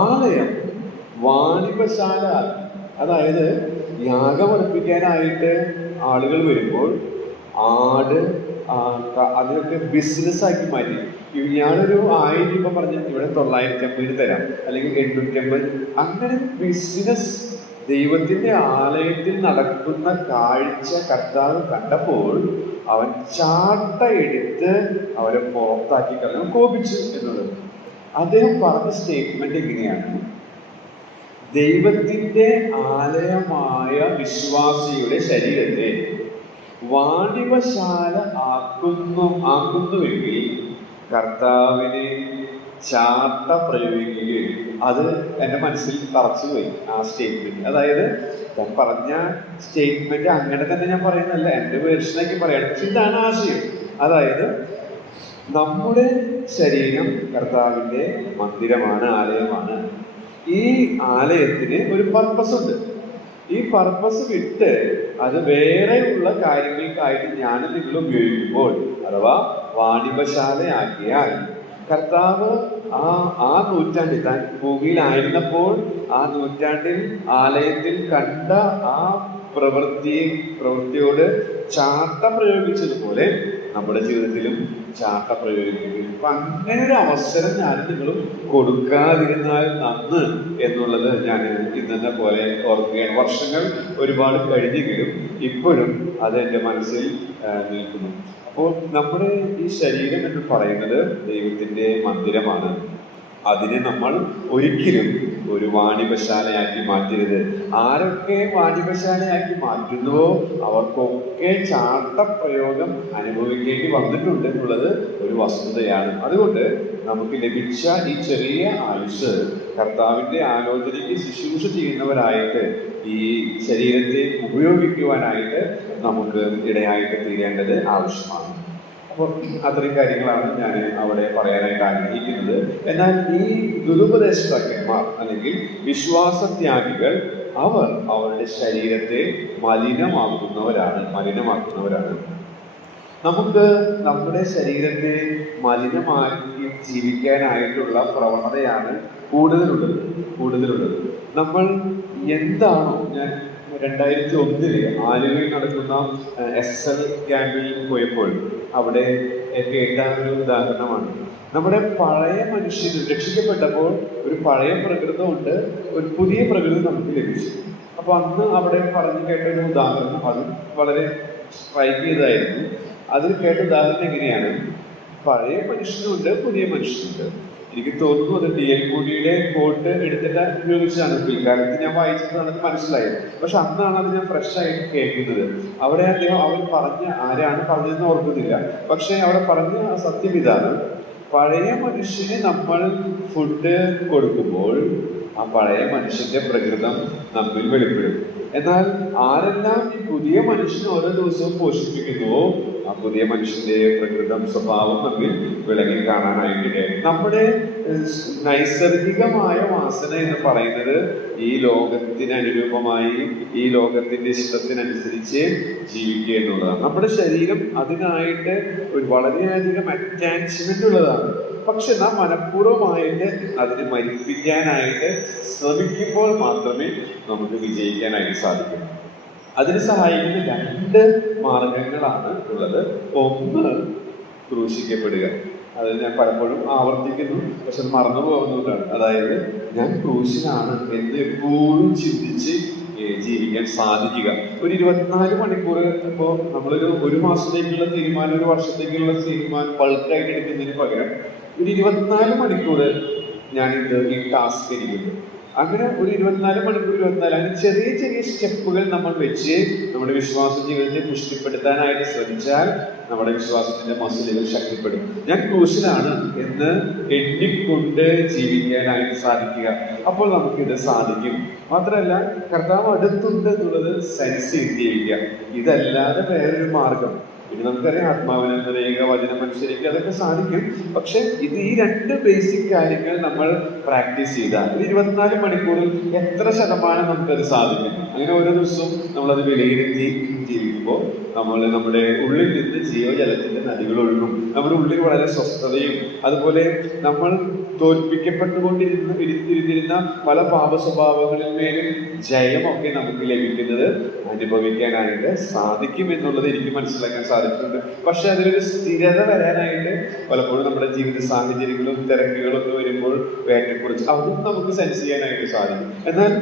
ആലയം വാണിഭശാല, അതായത് യാഗമർപ്പിക്കാനായിട്ട് ആളുകൾ വരുമ്പോൾ ആട് അതിനൊക്കെ ബിസിനസ്സാക്കി മാറ്റി. ഇയാളൊരു 1000 രൂപ പറഞ്ഞാൽ ഇവിടെ 950 തരാം, അല്ലെങ്കിൽ 850. അങ്ങനെ ബിസിനസ് ദൈവത്തിന്റെ ആലയത്തിൽ നടക്കുന്ന കാഴ്ച കർത്താവ് കണ്ടപ്പോൾ അവൻ ചാട്ട എടുത്ത് അവരെ പുറത്താക്കി കളഞ്ഞു, കോപിച്ചു എന്നുള്ളത്. അദ്ദേഹം പറഞ്ഞ സ്റ്റേറ്റ്മെന്റ് എങ്ങനെയാണ്? ദൈവത്തിന്റെ ആലയമായ വിശ്വാസിയുടെ ശരീരത്തെ വാണിഭശാല ആക്കുന്നുവെങ്കിൽ കർത്താവിനെ ചാട്ട പ്രയോഗിക്കുകയും. അത് എൻ്റെ മനസ്സിൽ തറച്ചുപോയി ആ സ്റ്റേറ്റ്മെന്റ്. അതായത് ഞാൻ പറഞ്ഞ സ്റ്റേറ്റ്മെന്റ് അങ്ങനെ തന്നെ ഞാൻ പറയുന്നല്ല, എൻ്റെ വേർഷനാക്കി പറയാണ്. പക്ഷെ ഇതാണ് ആശയം. അതായത് നമ്മുടെ ശരീരം കർത്താവിന്റെ മന്ദിരമാണ്, ആലയമാണ്. ഈ ആലയത്തിന് ഒരു പർപ്പസ് ഉണ്ട്. ഈ പർപ്പസ് വിട്ട് അത് വേറെയുള്ള കാര്യങ്ങൾക്കായിട്ട് ഞാനും നിങ്ങൾ ഉപയോഗിക്കുമ്പോൾ, അഥവാ വാണിഭശാലയാക്കിയാൽ, കർത്താവ് ആ നൂറ്റാണ്ടിൽ താൻ ഭൂമിയിലായിരുന്നപ്പോൾ ആ നൂറ്റാണ്ടിൽ ആലയത്തിൽ കണ്ട ആ പ്രവൃത്തിയോട് ചാട്ട പ്രയോഗിച്ചതുപോലെ നമ്മുടെ ജീവിതത്തിലും ചാട്ട പ്രയോഗിക്കും. അപ്പൊ അങ്ങനെ ഒരു അവസരം ഞാൻ നിങ്ങളും കൊടുക്കാതിരുന്നാൽ നന്ന് എന്നുള്ളത് ഞാൻ ഇന്നത്തെ പോലെ ഓർക്കുകയാണ്. വർഷങ്ങൾ ഒരുപാട് കഴിഞ്ഞെങ്കിലും ഇപ്പോഴും അത് എൻ്റെ മനസ്സിൽ നിൽക്കുന്നു. അപ്പോൾ നമ്മുടെ ഈ ശരീരം എന്ന് പറയുന്നത് ദൈവത്തിന്റെ മന്ദിരമാണ്. അതിനെ നമ്മൾ ഒരിക്കലും ഒരു വാണിഭശാലയാക്കി മാറ്റരുത്. ആരൊക്കെ വാണിഭശാലയാക്കി മാറ്റുന്നുവോ അവർക്കൊക്കെ ചാട്ടപ്രയോഗം അനുഭവിക്കേണ്ടി വന്നിട്ടുണ്ട് എന്നുള്ളത് ഒരു വസ്തുതയാണ്. അതുകൊണ്ട് നമുക്ക് ലഭിച്ച ഈ ചെറിയ ആയുസ് കർത്താവിന്റെ ആലോചനയ്ക്ക് ശുശ്രൂഷ ചെയ്യുന്നവരായിട്ട് ഈ ശരീരത്തെ ഉപയോഗിക്കുവാനായിട്ട് നമുക്ക് ഇടയായിട്ട് തീരേണ്ടത് ആവശ്യമാണ്. അപ്പോൾ അത്രയും കാര്യങ്ങളാണ് ഞാൻ അവിടെ പറയാനായിട്ട് ആഗ്രഹിക്കുന്നത്. എന്നാൽ ഈ ദുരുപദേഷ്ടാക്കന്മാർ അല്ലെങ്കിൽ വിശ്വാസത്യാഗികൾ അവർ അവരുടെ ശരീരത്തെ മലിനമാക്കുന്നവരാണ്. നമുക്ക് നമ്മുടെ ശരീരത്തെ മലിനമാക്കി ജീവിക്കാനായിട്ടുള്ള പ്രവണതയാണ് കൂടുതലുള്ളത്. നമ്മൾ എന്താണോ, ഞാൻ 2001 ആലുവയിൽ നടക്കുന്ന SL ക്യാമ്പിൽ പോയപ്പോൾ അവിടെ കേട്ട ഒരു ഉദാഹരണമാണ്. നമ്മുടെ പഴയ മനുഷ്യന് രക്ഷിക്കപ്പെട്ടപ്പോൾ ഒരു പഴയ പ്രകൃതമുണ്ട്, ഒരു പുതിയ പ്രകൃതി നമുക്ക് ലഭിച്ചു. അപ്പൊ അന്ന് അവിടെ പറഞ്ഞു കേട്ട ഒരു ഉദാഹരണം അത് വളരെ സ്ട്രൈക്ക് ചെയ്തതായിരുന്നു. അതിൽ കേട്ട ഉദാഹരണം എങ്ങനെയാണ്? പഴയ മനുഷ്യനുണ്ട്, പുതിയ മനുഷ്യനുണ്ട്. എനിക്ക് തോന്നുന്നു അത് DL Moody കോട്ട് എടുത്തിട്ട് ഉപയോഗിച്ചാണ്. പിൽക്കാലത്ത് ഞാൻ വായിച്ചത് നമുക്ക് മനസ്സിലായത്. പക്ഷെ അന്നാണ് അത് ഞാൻ ഫ്രഷ് ആയിട്ട് കേൾക്കുന്നത്. അവിടെ അവർ ആരാണ് പറഞ്ഞതെന്ന് ഓർക്കുന്നില്ല. പക്ഷെ അവിടെ പറഞ്ഞ സത്യം ഇതാണ്: പഴയ മനുഷ്യന് നമ്മൾ ഫുഡ് കൊടുക്കുമ്പോൾ ആ പഴയ മനുഷ്യന്റെ പ്രകൃതം നമ്മിൽ വെളിപ്പെടും. എന്നാൽ ആരെല്ലാം ഈ പുതിയ മനുഷ്യനെ ഓരോ ദിവസവും പോഷിപ്പിക്കുന്നുവോ ആ പുതിയ മനുഷ്യന്റെ പ്രകൃതം, സ്വഭാവം നമ്മിൽ വിളങ്ങി കാണാനായിട്ട് നമ്മുടെ നൈസർഗികമായ വാസന എന്ന് പറയുന്നത് ഈ ലോകത്തിന് അനുരൂപമായി ഈ ലോകത്തിന്റെ ഇഷ്ടത്തിനനുസരിച്ച് ജീവിക്കുക എന്നുള്ളതാണ്. നമ്മുടെ ശരീരം അതിനായിട്ട് ഒരു വളരെയധികം അറ്റാച്ച്മെന്റ് ഉള്ളതാണ്. പക്ഷെ നാം മനഃപൂർവ്വമായിട്ട് അതിനെ മരിപ്പിക്കാനായിട്ട് ശ്രമിക്കുമ്പോൾ മാത്രമേ നമുക്ക് വിജയിക്കാനായിട്ട് സാധിക്കൂ. അതിന് സഹായിക്കുന്ന രണ്ട് മാർഗങ്ങളാണ് ഉള്ളത്. ഒന്ന്, ക്രൂശിക്കപ്പെടുക. അത് ഞാൻ പലപ്പോഴും ആവർത്തിക്കുന്നു, പക്ഷെ അത് മറന്നു പോകുന്നതുകൊണ്ടാണ്. അതായത് ഞാൻ ക്രൂശിലാണ് എന്ന് എപ്പോഴും ചിന്തിച്ച് ജീവിക്കാൻ സാധിക്കുക. ഒരു 24 മണിക്കൂർ ഇപ്പോൾ ഒരു മാസത്തേക്കുള്ള തീരുമാനം, ഒരു വർഷത്തേക്കുള്ള തീരുമാനം ബൾക്കായിട്ട് എടുക്കുന്നതിന് പകരം ഒരു 24 മണിക്കൂർ ഞാനിത് ഈ ടാസ്ക് ഇരിക്കുന്നു. അങ്ങനെ ഒരു 24 മണിക്കൂർ അങ്ങനെ ചെറിയ ചെറിയ സ്റ്റെപ്പുകൾ നമ്മൾ വെച്ച് നമ്മുടെ വിശ്വാസ ജീവിതത്തെ പുഷ്ടിപ്പെടുത്താനായിട്ട് ശ്രമിച്ചാൽ നമ്മുടെ വിശ്വാസത്തിന്റെ മസിലുകൾ ശക്തിപ്പെടും. ഞാൻ ക്രൂശിലാണ് എന്ന് എണ്ണിക്കൊണ്ട് ജീവിക്കാനായിട്ട് സാധിക്കുക. അപ്പോൾ നമുക്കിത് സാധിക്കും. മാത്രമല്ല, കർത്താവ് അടുത്തുണ്ട് എന്നുള്ളത് സെൻസ് ചെയ്ത് ജീവിക്കുക. ഇതല്ലാതെ വേറൊരു മാർഗം. പിന്നെ നമുക്കറിയാം, ആത്മാവിനെ നിറയുക, വചനം അനുസരിക്കുക, അതൊക്കെ സാധിക്കും. പക്ഷെ ഈ രണ്ട് ബേസിക് കാര്യങ്ങൾ നമ്മൾ പ്രാക്ടീസ് ചെയ്താൽ 24 മണിക്കൂറിൽ എത്ര ശതമാനം നമുക്കത് സാധിക്കും? അങ്ങനെ ഓരോ ദിവസവും നമ്മളത് വിലയിരുത്തി ജീവിക്കുമ്പോൾ നമ്മുടെ ഉള്ളിൽ നിന്ന് ജീവജലത്തിന്റെ നദികൾ ഒഴുകും. നമ്മുടെ ഉള്ളിൽ വളരെ സ്വസ്ഥതയും, അതുപോലെ നമ്മൾ തോൽപ്പിക്കപ്പെട്ടുകൊണ്ടിരുന്ന പല പാപ സ്വഭാവങ്ങളിൽ മേലും ജയമൊക്കെ നമുക്ക് ലഭിക്കുന്നത് അനുഭവിക്കാനായിട്ട് സാധിക്കും എന്നുള്ളത് എനിക്ക് മനസ്സിലാക്കാൻ സാധിച്ചിട്ടുണ്ട്. പക്ഷെ അതിലൊരു സ്ഥിരത വരാനായിട്ട് പലപ്പോഴും നമ്മുടെ ജീവിത സാഹചര്യങ്ങളും തിരക്കുകളും ഒക്കെ വരുമ്പോൾ ഏറ്റക്കുറിച്ച് അതും നമുക്ക് സെൻസ് ചെയ്യാനായിട്ട് സാധിക്കും. എന്നാൽ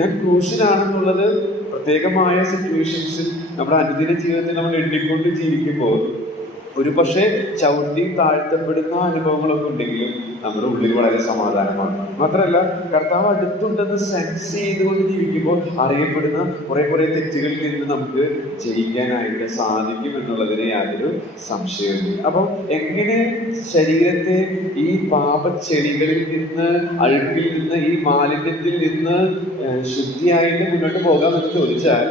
ഞാൻ ക്രൂശിലാണെന്നുള്ളത് പ്രത്യേകമായ സിറ്റുവേഷൻസിൽ നമ്മുടെ അനുദിന ജീവിതത്തിൽ നമ്മൾ എണ്ണിക്കൊണ്ട് ജീവിക്കുമ്പോൾ ഒരു പക്ഷേ ചവിട്ടി താഴ്ത്തപ്പെടുന്ന അനുഭവങ്ങളൊക്കെ ഉണ്ടെങ്കിലും നമ്മുടെ ഉള്ളിൽ വളരെ സമാധാനമാണ്. മാത്രമല്ല, കർത്താവ് അടുത്തുണ്ടെന്ന് സെൻസ് ചെയ്തുകൊണ്ട് ജീവിക്കുമ്പോൾ അറിയപ്പെടുന്ന കുറെ തെറ്റുകളിൽ നിന്ന് നമുക്ക് ജയിക്കാനായിട്ട് സാധിക്കും എന്നുള്ളതിന് യാതൊരു സംശയമില്ല. അപ്പം എങ്ങനെ ശരീരത്തെ ഈ പാപച്ചെടികളിൽ നിന്ന്, അഴുക്കിൽ നിന്ന്, ഈ മാലിന്യത്തിൽ നിന്ന് ശുദ്ധിയായിട്ട് മുന്നോട്ട് പോകാമെന്ന് ചോദിച്ചാൽ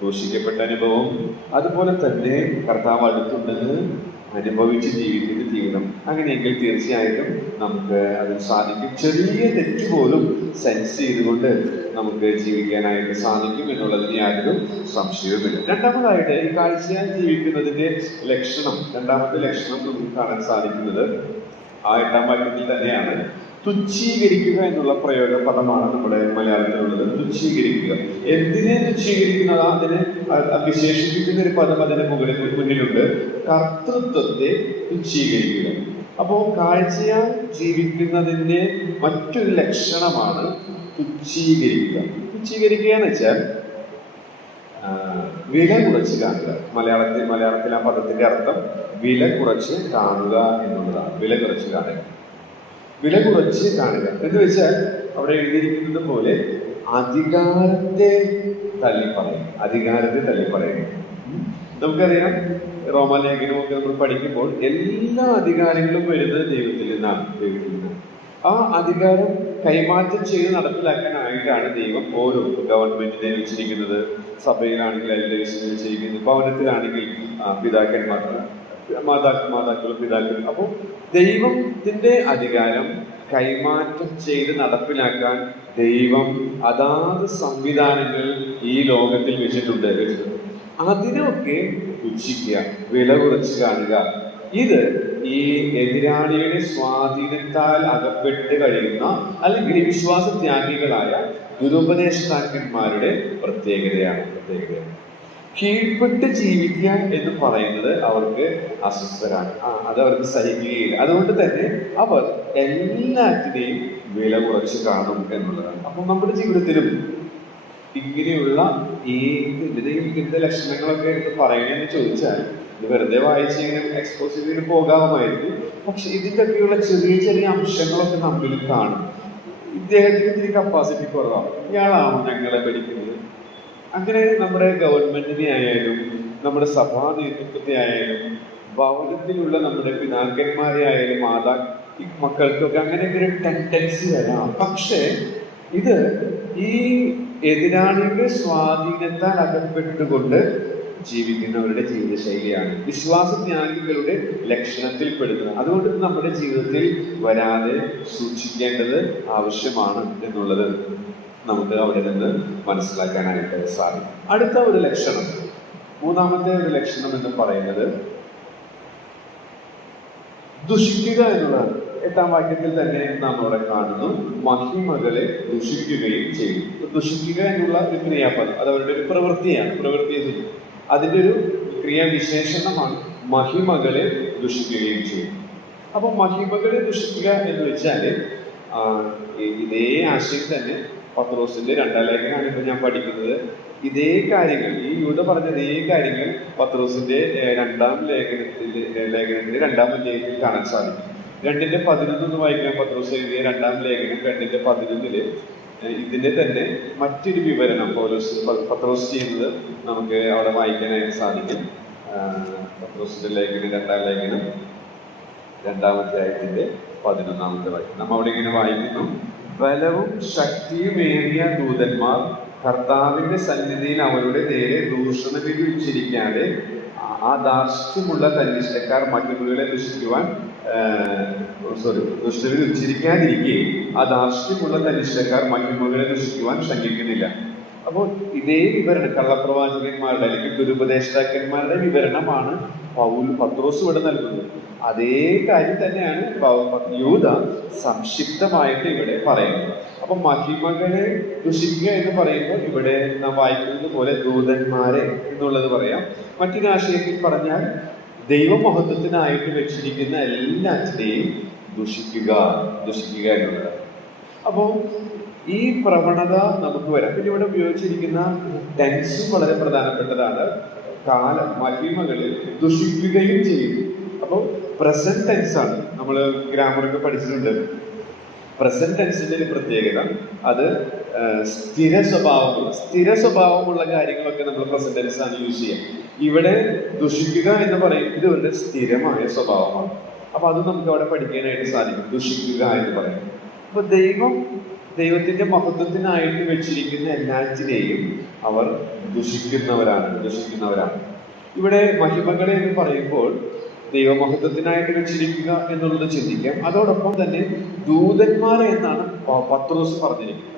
ക്രൂശിക്കപ്പെട്ട അനുഭവം, അതുപോലെ തന്നെ കർത്താവ് അടുത്തുണ്ടെന്ന് അനുഭവിച്ച് ജീവിക്കുന്ന ജീവിതം. അങ്ങനെയെങ്കിൽ തീർച്ചയായിട്ടും നമുക്ക് അതിന് സാധിക്കും. ചെറിയ തെറ്റ് പോലും സെൻസ് ചെയ്തുകൊണ്ട് നമുക്ക് ജീവിക്കാനായിട്ട് സാധിക്കും എന്നുള്ളതിന് യാതൊരു സംശയവുമില്ല. രണ്ടാമതായിട്ട് ഈ കാഴ്ചയായി ജീവിക്കുന്നതിന്റെ രണ്ടാമത്തെ ലക്ഷണം നമുക്ക് കാണാൻ സാധിക്കുന്നത് ആ 8-ാം വാക്യത്തിൽ തന്നെയാണ്. തുച്ഛീകരിക്കുക എന്നുള്ള പദമാണ് നമ്മുടെ മലയാളത്തിലുള്ളത്. തുച്ഛീകരിക്കുക. എന്തിനെ തുച്ഛീകരിക്കുന്നത്? അതിനെ വിശേഷിപ്പിക്കുന്ന ഒരു പദം അതിന് മുന്നിലുണ്ട്. കർത്തൃത്വത്തെ തുച്ഛീകരിക്കുക. അപ്പോൾ കാഴ്ചയാൽ ജീവിക്കുന്നതിന്റെ മറ്റൊരു ലക്ഷണമാണ് തുച്ഛീകരിക്കുക. തുച്ഛീകരിക്കുക എന്ന് വെച്ചാൽ വില കുറച്ച് കാണുക. മലയാളത്തിൽ ആ പദത്തിന്റെ അർത്ഥം വില കുറച്ച് കാണുക എന്നുള്ളതാണ്. വില കുറച്ച് കാണുക എന്ന് വെച്ചാൽ അവിടെ എഴുതിയിരിക്കുന്നത് പോലെ അധികാരത്തെ തള്ളിപ്പറയും. നമുക്കറിയാം, റോമാലേഖനമൊക്കെ നമ്മൾ പഠിക്കുമ്പോൾ എല്ലാ അധികാരങ്ങളും വരുന്നത് ദൈവത്തിൽ നിന്നാണ്. ആ അധികാരം കൈമാറ്റം ചെയ്ത് നടപ്പിലാക്കാനായിട്ടാണ് ദൈവം ഓരോ ഗവൺമെന്റിനെ വെച്ചിരിക്കുന്നത്. സഭയിലാണെങ്കിൽ എൽഡേഴ്സിനെ വെച്ചിരിക്കുന്നത്, ഭവനത്തിലാണെങ്കിൽ മാതാക്കളും പിതാക്കളും. അപ്പോൾ ദൈവത്തിന്റെ അധികാരം കൈമാറ്റം ചെയ്ത് നടപ്പിലാക്കാൻ ദൈവം അതാത് സംവിധാനങ്ങൾ ഈ ലോകത്തിൽ വെച്ചിട്ടുണ്ട്. അതിനൊക്കെ പുച്ഛിക്കുക, വില കുറച്ച് കാണുക. ഇത് ഈ എതിരാളിയുടെ സ്വാധീനത്താൽ അകപ്പെട്ട് കഴിയുന്ന അല്ലെങ്കിൽ വിശ്വാസത്യാഗികളായ ദുരുപദേഷ്ടാക്കന്മാരുടെ പ്രത്യേകതയാണ്. കീഴ്പ്പെട്ട് ജീവിക്കുക എന്ന് പറയുന്നത് അവർക്ക് അസ്വസ്ഥരാണ്. അത് അവർക്ക് സഹിക്കുകയില്ല. അതുകൊണ്ട് തന്നെ അവർ എല്ലാറ്റിനെയും വില കുറച്ച് കാണും എന്നുള്ളതാണ്. അപ്പൊ നമ്മുടെ ജീവിതത്തിലും ഇങ്ങനെയുള്ള ഇങ്ങനത്തെ ലക്ഷണങ്ങളൊക്കെ എടുത്ത് പറയണമെന്ന് ചോദിച്ചാൽ ഇത് വെറുതെ വായിച്ച് ഇങ്ങനെ എക്സ്പോസ് ചെയ്തിട്ട് പോകാമായിരുന്നു. പക്ഷെ ഇതിൻ്റെയൊക്കെയുള്ള ചെറിയ ചെറിയ അംശങ്ങളൊക്കെ നമ്മളിൽ കാണും. ഇദ്ദേഹത്തിന് ഇത്തിരി കപ്പാസിറ്റി കുറവാണ്, ഇയാളാണോ ഞങ്ങളെ ഭരിക്കുന്നത്? അങ്ങനെ നമ്മുടെ ഗവൺമെന്റിനെ ആയാലും നമ്മുടെ സഭാ നേതൃത്വത്തെ ആയാലും ഭവനത്തിലുള്ള നമ്മുടെ പിതാക്കന്മാരെ ആയാലും മക്കൾക്കൊക്കെ അങ്ങനെയൊക്കെ ഒരു ടെൻഡൻസി വരാം. പക്ഷേ ഇത് ഈ എതിരാളിയുടെ സ്വാധീനത്താൽ അകപ്പെട്ടുകൊണ്ട് ജീവിക്കുന്നവരുടെ ജീവിതശൈലിയാണ്. വിശ്വാസത്യാഗികളുടെ ലക്ഷണത്തിൽ പെടുന്നത്. അതുകൊണ്ട് നമ്മുടെ ജീവിതത്തിൽ വരാതെ സൂക്ഷിക്കേണ്ടത് ആവശ്യമാണ് എന്നുള്ളത് നമുക്ക് അവിടെ നിന്ന് മനസ്സിലാക്കാനായിട്ട് സാധിക്കും. അടുത്ത ഒരു ലക്ഷണം, മൂന്നാമത്തെ ഒരു ലക്ഷണം എന്ന് പറയുന്നത് ദുഷിക്കുക എന്നുള്ളതാണ്. 8-ാം വാക്യത്തിൽ തന്നെ നാം അവിടെ കാണുന്നു, മഹിമകളെ ദുഷിക്കുകയും ചെയ്യും. ദുഷിക്കുക എന്നുള്ള ഒരു ക്രിയാപദം, അത് അവരുടെ ഒരു പ്രവൃത്തിയാണ്. അതിന്റെ ഒരു ക്രിയാവിശേഷണമാണ് മഹിമകളെ ദുഷിക്കുകയും ചെയ്യും. അപ്പൊ മഹിമകളെ ദുഷിക്കുക എന്ന് വെച്ചാല് ഇതേ ആശയം തന്നെ പത്രോസിന്റെ 2-ാം ലേഖനമാണ് ഇപ്പൊ ഞാൻ പഠിക്കുന്നത്. ഇതേ കാര്യങ്ങൾ, ഈ യൂദ പറഞ്ഞ ഇതേ കാര്യങ്ങൾ പത്രോസിന്റെ 2-ാം ലേഖനത്തിന്റെ 2-ാം അധ്യായത്തിൽ കാണാൻ സാധിക്കും. 2:11 വായിക്കാൻ പത്രോസ് എഴുതിയ 2-ാം ലേഖനം 2:11 ഇതിന്റെ തന്നെ മറ്റൊരു വിവരണം പത്രോസ് ചെയ്യുന്നത് നമുക്ക് അവിടെ വായിക്കാനായിട്ട് സാധിക്കും. പത്രോസിന്റെ ലേഖനം 2-ാം ലേഖനം 2-ാം അധ്യായത്തിന്റെ 11-ാമത്തെ വാക്യം നാം അവിടെ ഇങ്ങനെ വായിക്കുന്നു, ബലവും ശക്തിയുമേറിയ ദൂതന്മാർ കർത്താവിന്റെ സന്നിധിയിൽ അവരുടെ നേരെ ദൂഷണവിധി ഉച്ചരിക്കാതെ ആ ധാർഷ്ട്യമുള്ള തന്നിഷ്ടക്കാർ മഹിമകളെ ദുഷ്ടവിധി ഉച്ചരിക്കാതിരിക്കുകയും ആ ധാർഷ്ട്യമുള്ള തന്നിഷ്ടക്കാർ മഹിമകളെ ദുഷിക്കുവാൻ ശങ്കിക്കുന്നില്ല. അപ്പോൾ ഇതേ വിവരണം കള്ളപ്രവാചകന്മാരുടെ അല്ലെങ്കിൽ ദുരുപദേഷ്ടാക്കന്മാരുടെ വിവരണമാണ് പത്രോസ് ഇവിടെ നൽകുന്നത്. അതേ കാര്യം തന്നെയാണ് യൂദ സംക്ഷിപ്തമായിട്ട് ഇവിടെ പറയുന്നത്. അപ്പൊ മഹിമകളെ ദുഷിക്കുക എന്ന് പറയുമ്പോൾ ഇവിടെ നാം വായിക്കുന്നത് പോലെ ദൂതന്മാരെ എന്നുള്ളത് പറയാം. മറ്റൊരാശയത്തിൽ പറഞ്ഞാൽ ദൈവമഹത്വത്തിനായിട്ട് വെച്ചിരിക്കുന്ന എല്ലാറ്റിനെയും ദുഷിക്കുക എന്നുള്ളത്. അപ്പോ ഈ പ്രവണത നമുക്ക് വരാം. പിന്നെ ഇവിടെ ഉപയോഗിച്ചിരിക്കുന്ന ടെൻസും വളരെ പ്രധാനപ്പെട്ടതാണ്. കാലം മഹിമകളിൽ ദുഷിക്കുകയും ചെയ്യും. അപ്പോൾ പ്രസന്റ് ടെൻസ് ആണ്. നമ്മൾ ഗ്രാമറൊക്കെ പഠിച്ചിട്ടുണ്ട്. പ്രസന്റ് ടെൻസിന്റെ ഒരു പ്രത്യേകത, അത് സ്ഥിര സ്വഭാവമുള്ള കാര്യങ്ങളൊക്കെ നമ്മൾ പ്രസന്റ് ടെൻസ് ആണ് യൂസ് ചെയ്യുക. ഇവിടെ ദുഷിക്കുക എന്ന് പറയുന്നത് ഇവരുടെ സ്ഥിരമായ സ്വഭാവമാണ്. അപ്പൊ അത് നമുക്ക് അവിടെ പഠിക്കാനായിട്ട് സാധിക്കും, ദുഷിക്കുക എന്ന് പറയും. അപ്പൊ ദൈവത്തിന്റെ മഹത്വത്തിനായിട്ട് വെച്ചിരിക്കുന്ന എല്ലാറ്റിനെയും അവർ ദുഷിക്കുന്നവരാണ്. ഇവിടെ മഹിമകളെ എന്ന് പറയുമ്പോൾ ദൈവമഹത്വത്തിനായിട്ട് വെച്ചിരിക്കുക എന്നുള്ളത് ചിന്തിക്കാം. അതോടൊപ്പം തന്നെ ദൂതന്മാരെ എന്നാണ് പത്രോസ് പറഞ്ഞിരിക്കുന്നത്.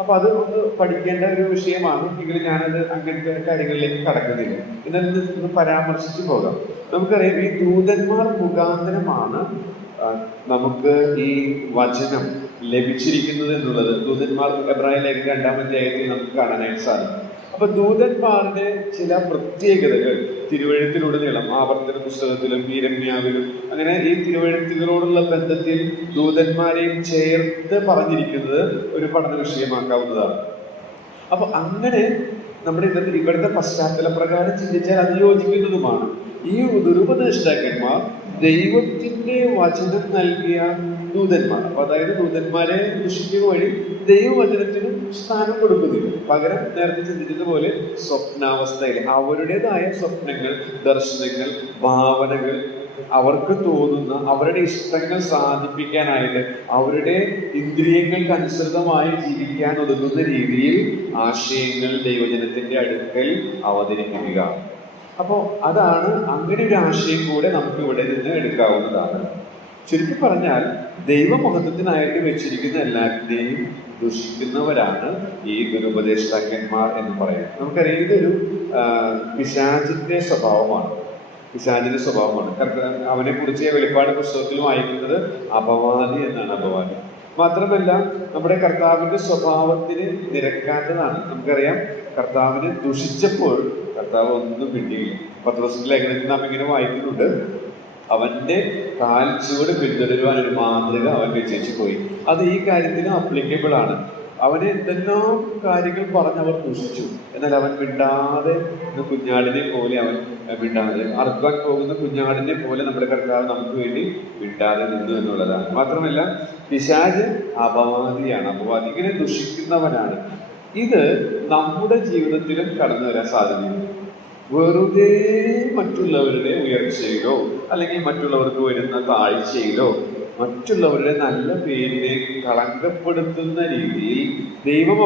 അപ്പൊ അത് ഒന്ന് പഠിക്കേണ്ട ഒരു വിഷയമാണ്. എങ്കിലും ഞാനത് അങ്ങനത്തെ കാര്യങ്ങളിലേക്ക് കടക്കുന്നില്ല. ഇതൊന്ന് പരാമർശിച്ചു പോകാം. നമുക്കറിയാം, ഈ ദൂതന്മാർ മുഖാന്തരമാണ് നമുക്ക് ഈ വചനം ലഭിച്ചിരിക്കുന്നത് എന്നുള്ളത് ദൂതന്മാർ എബ്രായ ലേഖനം 2-ാം അധ്യായത്തിൽ നമുക്ക് കാണാനായിട്ട് സാധിക്കും. അപ്പൊ ദൂതന്മാരുടെ ചില പ്രത്യേകതകൾ തിരുവെഴുത്തിലുടനീളം, ആവർത്തന പുസ്തകത്തിലും യിരെമ്യാവിലും അങ്ങനെ ഈ തിരുവെഴുത്തുകളോടുള്ള ബന്ധത്തിൽ ദൂതന്മാരെയും ചേർത്ത് പറഞ്ഞിരിക്കുന്നത് ഒരു പഠന വിഷയമാക്കാവുന്നതാണ്. അപ്പൊ അങ്ങനെ നമ്മുടെ ഇവിടുത്തെ പശ്ചാത്തല പ്രകാരം ചിന്തിച്ചാൽ അത് യോജിക്കുന്നതുമാണ്. ഈ ദുരുപദേഷ്ടാക്കന്മാർ ദൈവത്തിന്റെ വചനം നൽകിയ ദൂതന്മാർ. അപ്പൊ അതായത് ദൂതന്മാരെ ദുഷിക്കുക വഴി ദൈവവചനത്തിനും സ്ഥാനം കൊടുക്കുന്നില്ല. പകരം നേരത്തെ ചിന്തിച്ചതുപോലെ സ്വപ്നാവസ്ഥയിൽ അവരുടേതായ സ്വപ്നങ്ങൾ, ദർശനങ്ങൾ, ഭാവനകൾ, അവർക്ക് തോന്നുന്ന അവരുടെ ഇഷ്ടങ്ങൾ സാധിപ്പിക്കാനായിട്ട് അവരുടെ ഇന്ദ്രിയങ്ങൾക്ക് അനുസൃതമായി ജീവിക്കാൻ ഒതുങ്ങുന്ന രീതിയിൽ ആശയങ്ങൾ ദൈവജനത്തിന്റെ അടുക്കൽ അവതരിപ്പിക്കുക. അപ്പോ അതാണ്, അങ്ങനെ ഒരു ആശയം കൂടെ നമുക്ക് ഇവിടെ നിന്ന് എടുക്കാവുന്നതാണ്. ചുരുക്കി പറഞ്ഞാൽ ദൈവമഹത്വത്തിനായിട്ട് വെച്ചിരിക്കുന്ന എല്ലാത്തിനെയും ദുഷിക്കുന്നവരാണ് ഈ ദുരുപദേഷ്ടാക്കന്മാർ എന്ന് പറയുന്നത്. നമുക്കറിയാം, ഇതൊരു പിശാചിന്റെ സ്വഭാവമാണ്. അവനെ കുറിച്ച് വെളിപ്പാട് പുസ്തകത്തിൽ വായിക്കുന്നത് അപവാദി എന്നാണ്. അപവാദി മാത്രമല്ല നമ്മുടെ കർത്താവിന്റെ സ്വഭാവത്തിന് നിരക്കാത്തതാണ്. നമുക്കറിയാം, കർത്താവിനെ ദുഷിച്ചപ്പോൾ കർത്താവ് ഒന്നും കിട്ടിയില്ല. പത്രോസിന്റെ ലേഖനത്തിൽ നാം ഇങ്ങനെ വായിക്കുന്നുണ്ട്, അവന്റെ കാൽച്ചുവട് പിന്തുടരുവാൻ ഒരു മാതൃക അവൻ വെച്ചു പോയി. അത് ഈ കാര്യത്തിന് അപ്ലിക്കബിൾ ആണ്. അവനെ എന്തെല്ലാം കാര്യങ്ങൾ പറഞ്ഞവർ ദുഷിച്ചു, എന്നാൽ അവൻ മിണ്ടാതെ കുഞ്ഞാടിനെ പോലെ അറുക്കാൻ പോകുന്ന കുഞ്ഞാടിനെ പോലെ നമ്മുടെ കർത്താവ് നമുക്ക് വേണ്ടി മിണ്ടാതെ നിന്നു എന്നുള്ളതാണ്. മാത്രമല്ല പിശാച് അപവാദിയാണ്. ഇങ്ങനെ ദുഷിക്കുന്നവനാണ്. ഇത് നമ്മുടെ ജീവിതത്തിലും കടന്നു വരാൻ സാധ്യതയുണ്ട്. വെറുതെ മറ്റുള്ളവരുടെ ഉയർച്ചയിലോ അല്ലെങ്കിൽ മറ്റുള്ളവർക്ക് വരുന്ന താഴ്ചയിലോ മറ്റുള്ളവരുടെ നല്ല പേരിനെ കളങ്കപ്പെടുത്തുന്ന രീതിയിൽ ദൈവം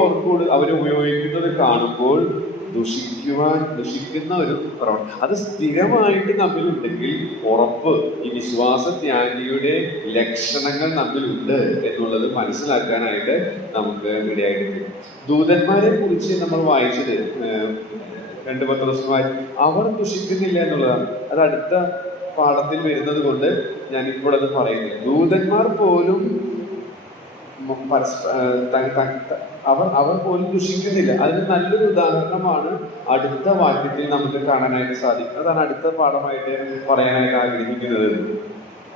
അവരെ ഉപയോഗിക്കുന്നത് കാണുമ്പോൾ ദുഷിക്കുന്ന ഒരു പ്രവണത അത് സ്ഥിരമായിട്ട് നമ്മിലുണ്ടെങ്കിൽ ഉറപ്പ് ഈ വിശ്വാസത്യാഗിയുടെ ലക്ഷണങ്ങൾ നമ്മിലുണ്ട് എന്നുള്ളത് മനസ്സിലാക്കാനായിട്ട് നമുക്ക് ഇടയായിട്ട്. ദൂതന്മാരെ കുറിച്ച് നമ്മൾ വായിച്ചത് 2 പത്രോസ് അവർ ദുഷിക്കുന്നില്ല എന്നുള്ളതാണ്. അത് അടുത്ത പാഠത്തിൽ വരുന്നത് കൊണ്ട് ഞാൻ ഇപ്പോൾ അത് പറയുന്നില്ല. ദൂതന്മാർ പോലും അവർ പോലും ദുഷിക്കുന്നില്ല. അതിന് നല്ലൊരു ഉദാഹരണമാണ് അടുത്ത വാക്യത്തിൽ നമുക്ക് കാണാനായിട്ട് സാധിക്കും. അതാണ് അടുത്ത പാഠമായിട്ട് പറയാനായിട്ട് ആഗ്രഹിക്കുന്നത്.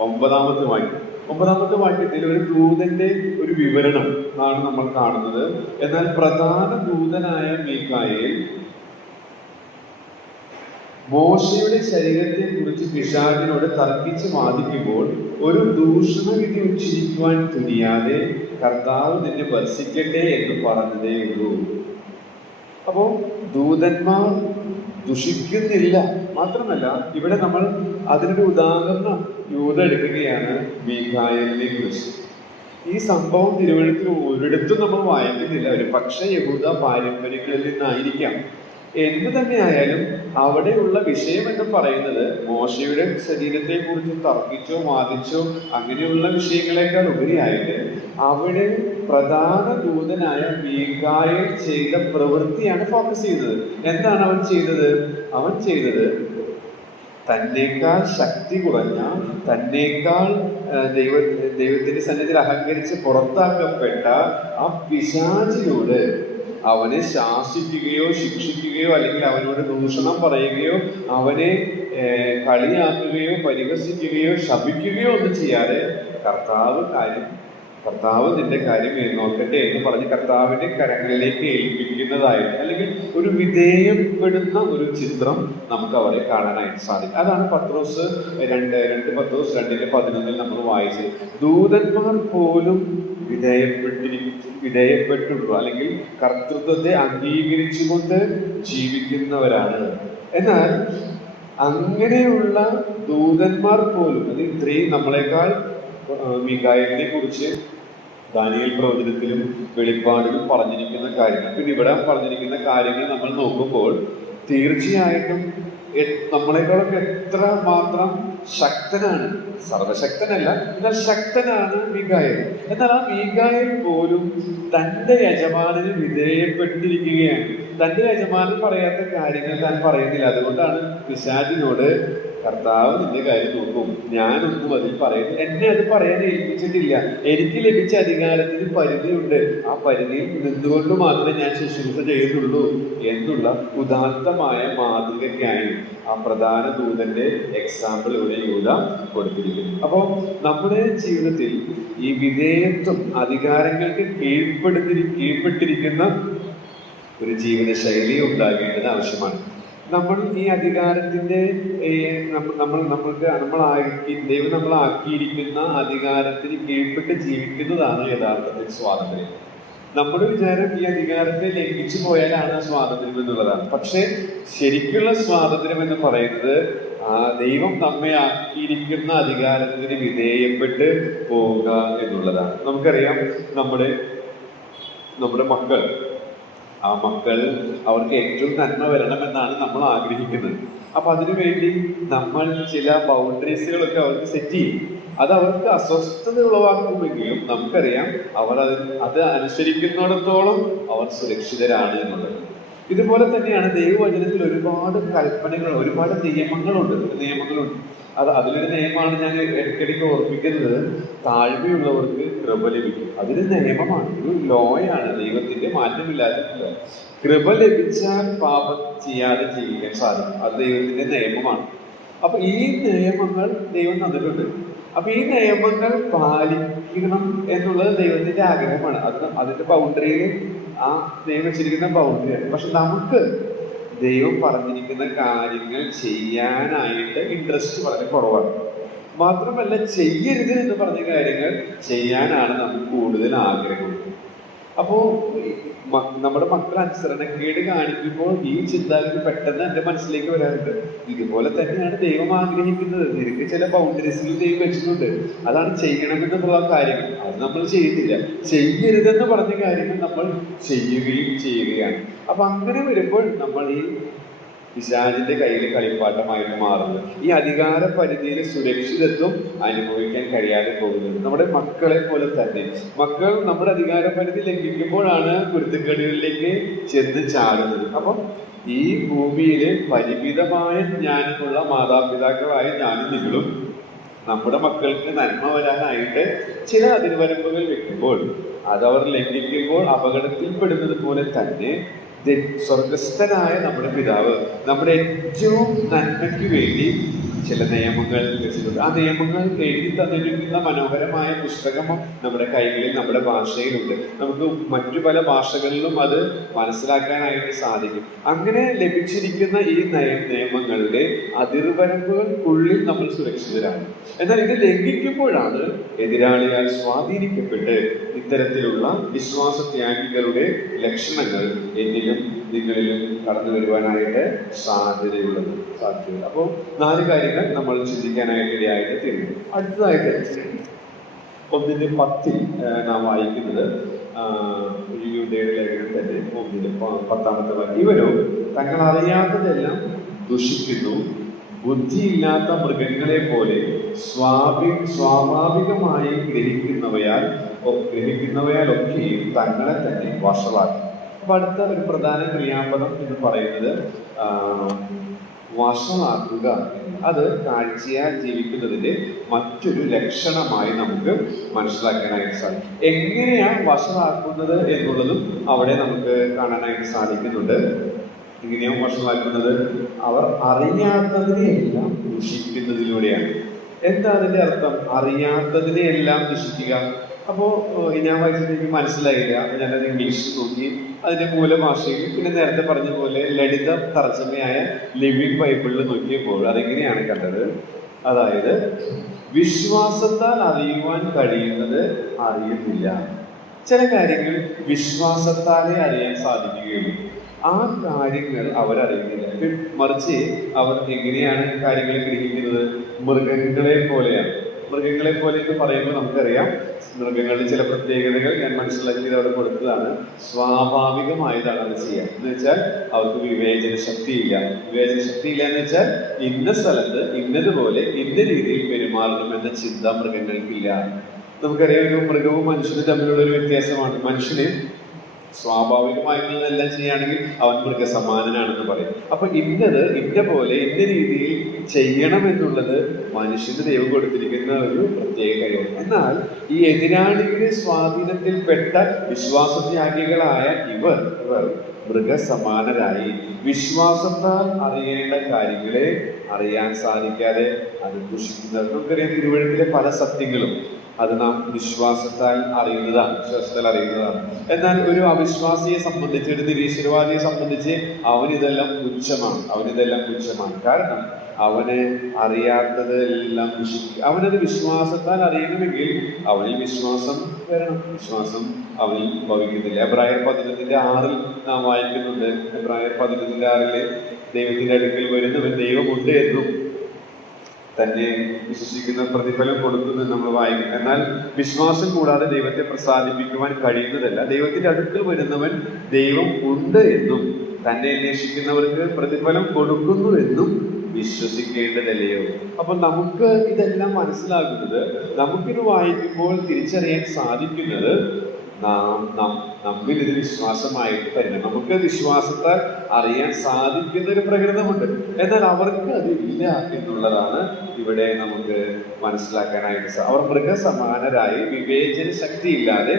9-ാമത്തെ വാക്യത്തിൽ ഒരു ദൂതന്റെ ഒരു വിവരണം ആണ് നമ്മൾ കാണുന്നത്. എന്നാൽ പ്രധാന ദൂതനായ മീഖായേൽ മോശയുടെ ശരീരത്തെ കുറിച്ച് പിശാചിനോട് തർക്കിച്ച് വാദിക്കുമ്പോൾ ഒരു ദൂഷണവിധി ഉച്ചരിക്കുവാൻ തുനിയാതെ കർത്താവ് നിന്നെ ഭർഷിക്കട്ടെ എന്ന് പറഞ്ഞതേ ഉള്ളൂ. അപ്പോ ദൂതന്മാർ ദുഷിക്കുന്നില്ല. മാത്രമല്ല ഇവിടെ നമ്മൾ അതിനൊരു ഉദാഹരണം യൂദ എടുക്കുകയാണ് മീഖായേലിനെ കുറിച്ച്. ഈ സംഭവം തിരുവഴുത്തിൽ ഒരിടത്തും നമ്മൾ വായിക്കുന്നില്ല. ഒരു പക്ഷേ യഹൂദ പാരമ്പര്യങ്ങളിൽ നിന്നായിരിക്കാം. എന്ത് തന്നെ ആയാലും അവിടെയുള്ള വിഷയം എന്ന് പറയുന്നത് മോശയുടെ ശരീരത്തെ കുറിച്ച് തർക്കിച്ചോ വാദിച്ചോ അങ്ങനെയുള്ള വിഷയങ്ങളെക്കാൾ ഉപരിയായിട്ട് അവിടെ പ്രധാന ദൂതനായ മീഖായേൽ ചെയ്ത പ്രവൃത്തിയാണ് ഫോക്കസ് ചെയ്യുന്നത്. എന്താണ് അവൻ ചെയ്തത്? തന്നേക്കാൾ ശക്തി കുറഞ്ഞ, തന്നേക്കാൾ ദൈവത്തിന്റെ സന്നിധിയിൽ അഹങ്കരിച്ച് പുറത്താക്കപ്പെട്ട ആ പിശാചിനോട് അവനെ ശാസിക്കുകയോ ശിക്ഷിക്കുകയോ അല്ലെങ്കിൽ അവനോട് ദൂഷണം പറയുകയോ അവനെ കളിയാക്കുകയോ പരിഹസിക്കുകയോ ശപിക്കുകയോ ഒന്നും ചെയ്യാതെ കർത്താവ് നിന്റെ കാര്യം നോക്കട്ടെ എന്ന് പറഞ്ഞ് കർത്താവിന്റെ കരങ്ങളിലേക്ക് ഏൽപ്പിക്കുന്നതായിട്ട് അല്ലെങ്കിൽ ഒരു വിധേയപ്പെടുന്ന ഒരു ചിത്രം നമുക്ക് അവിടെ കാണാനായിട്ട് സാധിക്കും. അതാണ് പത്രോസ് 2:11 നമ്മൾ വായിച്ചത്. ദൂതന്മാർ പോലും വിധേയപ്പെട്ടുള്ളൂ അല്ലെങ്കിൽ കർത്തൃത്വത്തെ അംഗീകരിച്ചുകൊണ്ട് ജീവിക്കുന്നവരാണ്. എന്നാൽ അങ്ങനെയുള്ള ദൂതന്മാർ പോലും അത് ഇത്രയും നമ്മളെക്കാൾ മീഖായേലിനെ കുറിച്ച് ദാനിയേൽ പ്രവചനത്തിലും വെളിപ്പാടിലും പറഞ്ഞിരിക്കുന്ന കാര്യങ്ങൾ, പിന്നെ ഇവിടെ പറഞ്ഞിരിക്കുന്ന കാര്യങ്ങൾ നമ്മൾ നോക്കുമ്പോൾ തീർച്ചയായിട്ടും നമ്മളെക്കാളൊക്കെ എത്ര മാത്രം ശക്തനാണ്. സർവശക്തനല്ല, എന്നാൽ ശക്തനാണ് മീഖായേൽ. എന്നാൽ ആ മീഖായേൽ പോലും തന്റെ യജമാനന് വിധേയപ്പെട്ടിരിക്കുകയാണ്. തന്റെ യജമാനൻ പറയാത്ത കാര്യങ്ങൾ താൻ പറയുന്നില്ല. അതുകൊണ്ടാണ് പിശാചിനോട് കർത്താവ് നിന്റെ കാര്യം നോക്കും, ഞാനൊന്നും അതിൽ പറയുന്നു, എന്നെ അത് പറയാൻ ഏൽപ്പിച്ചിട്ടില്ല, എനിക്ക് ലഭിച്ച അധികാരത്തിന് പരിധിയുണ്ട്, ആ പരിധിയിൽ നിന്നുകൊണ്ട് മാത്രമേ ഞാൻ ശുശ്രൂഷ ചെയ്യുന്നുള്ളൂ എന്നുള്ള ഉദാത്തമായ മാതൃകയ്ക്കായി ആ പ്രധാന ദൂതന്റെ എക്സാമ്പിൾ ഇവിടെ യൂദ കൊടുത്തിരിക്കുന്നു. അപ്പോൾ നമ്മുടെ ജീവിതത്തിൽ ഈ വിധേയത്വം, അധികാരങ്ങൾക്ക് കീഴ്പ്പെട്ടിരിക്കുന്ന ഒരു ജീവിത ശൈലി ഉണ്ടാകേണ്ടത് ആവശ്യമാണ്. നമ്മൾ ഈ അധികാരത്തിന്റെ ദൈവം നമ്മളാക്കിയിരിക്കുന്ന അധികാരത്തിന് കീഴ്പ്പെട്ട് ജീവിക്കുന്നതാണ് യഥാർത്ഥത്തിൽ സ്വാതന്ത്ര്യം. നമ്മുടെ വിചാരം ഈ അധികാരത്തെ ലംഘിച്ചു പോയാലാണ് സ്വാതന്ത്ര്യം എന്നുള്ളതാണ്. പക്ഷെ ശരിക്കുള്ള സ്വാതന്ത്ര്യം എന്ന് പറയുന്നത് ദൈവം നമ്മെ ആക്കിയിരിക്കുന്ന അധികാരത്തിന് വിധേയപ്പെട്ട് പോവുക എന്നുള്ളതാണ്. നമുക്കറിയാം, നമ്മുടെ മക്കൾ അവർക്ക് ഏറ്റവും നന്മ വരണമെന്നാണ് നമ്മൾ ആഗ്രഹിക്കുന്നത്. അപ്പൊ അതിനുവേണ്ടി നമ്മൾ ചില ബൗണ്ടറീസുകളൊക്കെ അവർക്ക് സെറ്റ് ചെയ്യും. അത് അവർക്ക് അസ്വസ്ഥത ഉളവാക്കുമെങ്കിലും നമുക്കറിയാം അത് അനുസരിക്കുന്നിടത്തോളം അവർ സുരക്ഷിതരാണ് എന്നുള്ളത്. ഇതുപോലെ തന്നെയാണ് ദൈവവചനത്തിൽ ഒരുപാട് കൽപ്പനകൾ, ഒരുപാട് നിയമങ്ങളുണ്ട്. അതിലൊരു നിയമമാണ് ഞാൻ ഇടയ്ക്കിടയ്ക്ക് ഓർപ്പിക്കുന്നത്, താഴ്മയുള്ളവർക്ക് കൃപ ലഭിക്കും. അതൊരു നിയമമാണ്, ഒരു ലോയാണ്, ദൈവത്തിന്റെ മാറ്റമില്ലാതെ കൃപ ലഭിച്ചാൽ പാപം ചെയ്യാതെ ജീവിക്കാൻ സാധിക്കും. അത് ദൈവത്തിന്റെ നിയമമാണ്. അപ്പൊ ഈ നിയമങ്ങൾ ദൈവം തന്നിട്ടുണ്ട്. അപ്പൊ ഈ നിയമങ്ങൾ പാലിക്കണം എന്നുള്ളത് ദൈവത്തിന്റെ ആഗ്രഹമാണ്. അതിന്റെ ബൗണ്ടറിയിൽ ആ ദൈവം വെച്ചിരിക്കുന്ന ബൗണ്ടറിയാണ്. പക്ഷെ നമുക്ക് ദൈവം പറഞ്ഞിരിക്കുന്ന കാര്യങ്ങൾ ചെയ്യാനായിട്ട് ഇൻട്രസ്റ്റ് വളരെ കുറവാണ്. മാത്രമല്ല, ചെയ്യരുത് എന്ന് പറഞ്ഞ കാര്യങ്ങൾ ചെയ്യാനാണ് നമുക്ക് കൂടുതൽ ആഗ്രഹം. അപ്പോ നമ്മുടെ മക്കൾ അനുസരണക്കേട് കാണിക്കുമ്പോൾ ഈ ചിന്താഗതി പെട്ടെന്ന് എന്റെ മനസ്സിലേക്ക് വരാറുണ്ട്. ഇതുപോലെ തന്നെയാണ് ദൈവം ആഗ്രഹിക്കുന്നത്. നിനക്ക് ചില ബൗണ്ടറീസിൽ ദൈവം വെച്ചിട്ടുണ്ട്. അതാണ് ചെയ്യണമെന്നുള്ള കാര്യങ്ങൾ, അത് നമ്മൾ ചെയ്യുന്നില്ല. ചെയ്യരുതെന്ന് പറഞ്ഞ കാര്യങ്ങൾ നമ്മൾ ചെയ്യുകയാണ്. അപ്പൊ അങ്ങനെ വരുമ്പോൾ നമ്മൾ ഈ പിശാചിന്റെ കയ്യിൽ കളിപ്പാട്ടമായിട്ട് മാറുന്നത്, ഈ അധികാര പരിധിയിൽ സുരക്ഷിതത്വം അനുഭവിക്കാൻ കഴിയാതെ പോകുന്നത്. നമ്മുടെ മക്കളെ പോലെ തന്നെ മക്കൾ നമ്മുടെ അധികാര പരിധി ലംഘിക്കുമ്പോഴാണ് കുരുത്തക്കേടുകളിലേക്ക് ചെന്ന് ചാടുന്നത്. അപ്പം ഈ ഭൂമിയിൽ പരിമിതമായ ജ്ഞാനമുള്ള മാതാപിതാക്കളായ ഞാനും നിങ്ങളും നമ്മുടെ മക്കൾക്ക് നന്മ വരാനായിട്ട് ചില അതിർവരമ്പുകൾ വെക്കുമ്പോൾ, അതവർ ലംഘിക്കുമ്പോൾ അപകടത്തിൽപ്പെടുന്നത് പോലെ തന്നെ സ്വർഗസ്ഥനായ നമ്മുടെ പിതാവ് നമ്മുടെ ഏറ്റവും നന്മയ്ക്ക് വേണ്ടി ചില നിയമങ്ങൾ വെച്ചിട്ടുണ്ട്. ആ നിയമങ്ങൾ എഴുതി തന്നിരിക്കുന്ന മനോഹരമായ പുസ്തകം നമ്മുടെ കൈകളിൽ, നമ്മുടെ ഭാഷയിലുണ്ട്. നമുക്ക് മറ്റു പല ഭാഷകളിലും അത് മനസ്സിലാക്കാനായിട്ട് സാധിക്കും. അങ്ങനെ ലഭിച്ചിരിക്കുന്ന ഈ നിയമങ്ങളുടെ അതിർവരമ്പുകൾക്കുള്ളിൽ നമ്മൾ സുരക്ഷിതരാണ്. എന്നാൽ ഇത് ലംഘിക്കുമ്പോഴാണ് എതിരാളിയാൽ സ്വാധീനിക്കപ്പെട്ട് ഇത്തരത്തിലുള്ള വിശ്വാസത്യാഗികളുടെ ലക്ഷണങ്ങൾ എന്നിലും നിങ്ങളിലും കടന്നു വരുവാനായിട്ട് സാധ്യതയുള്ളത്. അപ്പോൾ 4 കാര്യങ്ങൾ നമ്മൾ ചിന്തിക്കാനായിട്ട് ഇടയായിട്ട് തീരുന്നു. അടുത്തതായിട്ട് 1:10 നാം വായിക്കുന്നത് യൂദയുടെ ലേഖനം തന്നെ 1:10 വാക്യം. ഇവരോ തങ്ങൾ അറിയാത്തതെല്ലാം ദുഷിക്കുന്നു, ബുദ്ധിയില്ലാത്ത മൃഗങ്ങളെ പോലെ സ്വാഭാവികമായി ഗ്രഹിക്കുന്നവയാലൊക്കെയും തങ്ങളെ തന്നെ വഷളാക്കി. അപ്പൊ അടുത്ത ഒരു പ്രധാന ക്രിയാപദം എന്ന് പറയുന്നത് വഷളാക്കുക. അത് കാഴ്ചയാൽ ജീവിക്കുന്നതിന്റെ മറ്റൊരു ലക്ഷണമായി നമുക്ക് മനസ്സിലാക്കാനായിട്ട് സാധിക്കും. എങ്ങനെയാണ് വഷളാക്കുന്നത് എന്നുള്ളതും അവിടെ നമുക്ക് കാണാനായിട്ട് സാധിക്കുന്നുണ്ട്. എങ്ങനെയാണ് വഷളാക്കുന്നത്? അവർ അറിയാത്തതിനെയെല്ലാം ദുഷിക്കുന്നതിലൂടെയാണ്. എന്താ അതിന്റെ അർത്ഥം? അറിയാത്തതിനെയെല്ലാം ദുഷിക്കുക. അപ്പോ ഞാൻ വായിച്ചത് എനിക്ക് മനസ്സിലായില്ല. അപ്പൊ ഞാനത് ഇംഗ്ലീഷ് നോക്കി, അതിന്റെ മൂലഭാഷയിൽ, പിന്നെ നേരത്തെ പറഞ്ഞ പോലെ ലളിത തർജ്ജമയായ ലിവിംഗ് ബൈബിളിൽ നോക്കിയപ്പോൾ അതെങ്ങനെയാണ് കണ്ടത്? അതായത് വിശ്വാസത്താൽ അറിയുവാൻ കഴിയുന്നത് അറിയുന്നില്ല. ചില കാര്യങ്ങൾ വിശ്വാസത്താലേ അറിയാൻ സാധിക്കുകയുള്ളൂ. ആ കാര്യങ്ങൾ അവരറിയുന്നില്ല. മറിച്ച് അവർ എങ്ങനെയാണ് കാര്യങ്ങൾ ഗ്രഹിക്കുന്നത്? മൃഗങ്ങളെ പോലെയാണ്. മൃഗങ്ങളെ പോലെ എന്ന് പറയുമ്പോൾ നമുക്കറിയാം, മൃഗങ്ങളുടെ ചില പ്രത്യേകതകൾ ഞാൻ മനസ്സിലാക്കിയത് അവിടെ കൊടുത്തതാണ്. സ്വാഭാവികമായതാണ് അത് ചെയ്യാൻ. എന്ന് വെച്ചാൽ അവർക്ക് വിവേചന ശക്തിയില്ല. വിവേചന ശക്തിയില്ല എന്ന് വെച്ചാൽ ഇന്ന സ്ഥലത്ത് ഇന്നതുപോലെ ഇന്ന രീതിയിൽ പെരുമാറണം എന്ന ചിന്ത മൃഗങ്ങൾക്കില്ല. നമുക്കറിയാം, ഒരു മൃഗവും മനുഷ്യനും തമ്മിലുള്ള ഒരു വ്യത്യാസമാണ്. മനുഷ്യന് സ്വാഭാവികമായിട്ടുള്ളതെല്ലാം ചെയ്യുകയാണെങ്കിൽ അവൻ മൃഗസമാനനാണെന്ന് പറയും. അപ്പൊ ഇന്ന പോലെ ഇന്ന രീതിയിൽ ചെയ്യണം എന്നുള്ളത് മനുഷ്യന് ദൈവം കൊടുത്തിരിക്കുന്ന ഒരു പ്രത്യേക കഴിവാണ്. എന്നാൽ ഈ എതിരാളിയുടെ സ്വാധീനത്തിൽപ്പെട്ട വിശ്വാസത്യാഗികളായ ഇവർ മൃഗസമാനരായി വിശ്വാസത്താൽ അറിയേണ്ട കാര്യങ്ങളെ അറിയാൻ സാധിക്കാതെ അത് ദുഷിക്കുന്നത്. നമുക്കറിയാം, തിരുവഴുത്തിലെ പല സത്യങ്ങളും അത് നാം വിശ്വാസത്താൽ അറിയുന്നതാണ്. എന്നാൽ ഒരു അവിശ്വാസിയെ സംബന്ധിച്ച്, ഒരു നിരീശ്വരവാദിയെ സംബന്ധിച്ച് അവനിതെല്ലാം പുച്ഛമാണ്. കാരണം അവന് അറിയാത്തത് എല്ലാം ദുഷിക്കുക. അവനത് വിശ്വാസത്താൽ അറിയണമെങ്കിൽ അവനിൽ വിശ്വാസം വരണം. വിശ്വാസം അവനിൽ ഭവിക്കുന്നില്ല. എബ്രായർ 11:6 നാം വായിക്കുന്നുണ്ട്. എബ്രായർ 11:6 ദൈവത്തിന്റെ അടുക്കൽ വരുന്നവൻ ദൈവമുണ്ട് എന്നും തന്നെ വിശ്വസിക്കുന്ന പ്രതിഫലം കൊടുക്കുന്നു നമ്മൾ വായിക്കും. എന്നാൽ വിശ്വാസം കൂടാതെ ദൈവത്തെ പ്രസാദിപ്പിക്കുവാൻ കഴിയുന്നതല്ല. ദൈവത്തിന്റെ അടുക്കൽ വരുന്നവൻ ദൈവം ഉണ്ട് എന്നും തന്നെ അന്വേഷിക്കുന്നവർക്ക് പ്രതിഫലം കൊടുക്കുന്നു എന്നും വിശ്വസിക്കേണ്ടതല്ലയോ? അപ്പൊ നമുക്ക് ഇതെല്ലാം മനസ്സിലാകുന്നത്, നമുക്കിത് വായിക്കുമ്പോൾ തിരിച്ചറിയാൻ സാധിക്കുന്നത് നമ്മിൽ ഇത് വിശ്വാസമായിട്ട് തന്നെ നമുക്ക് വിശ്വാസത്താൽ അറിയാൻ സാധിക്കുന്ന ഒരു പ്രകൃതമുണ്ട്. എന്നാൽ അവർക്ക് അത് ഇല്ല എന്നുള്ളതാണ് ഇവിടെ നമുക്ക് മനസ്സിലാക്കാനായിട്ട്. അവർ മൃഗസമാനരായി വിവേചന ശക്തി ഇല്ലാതെ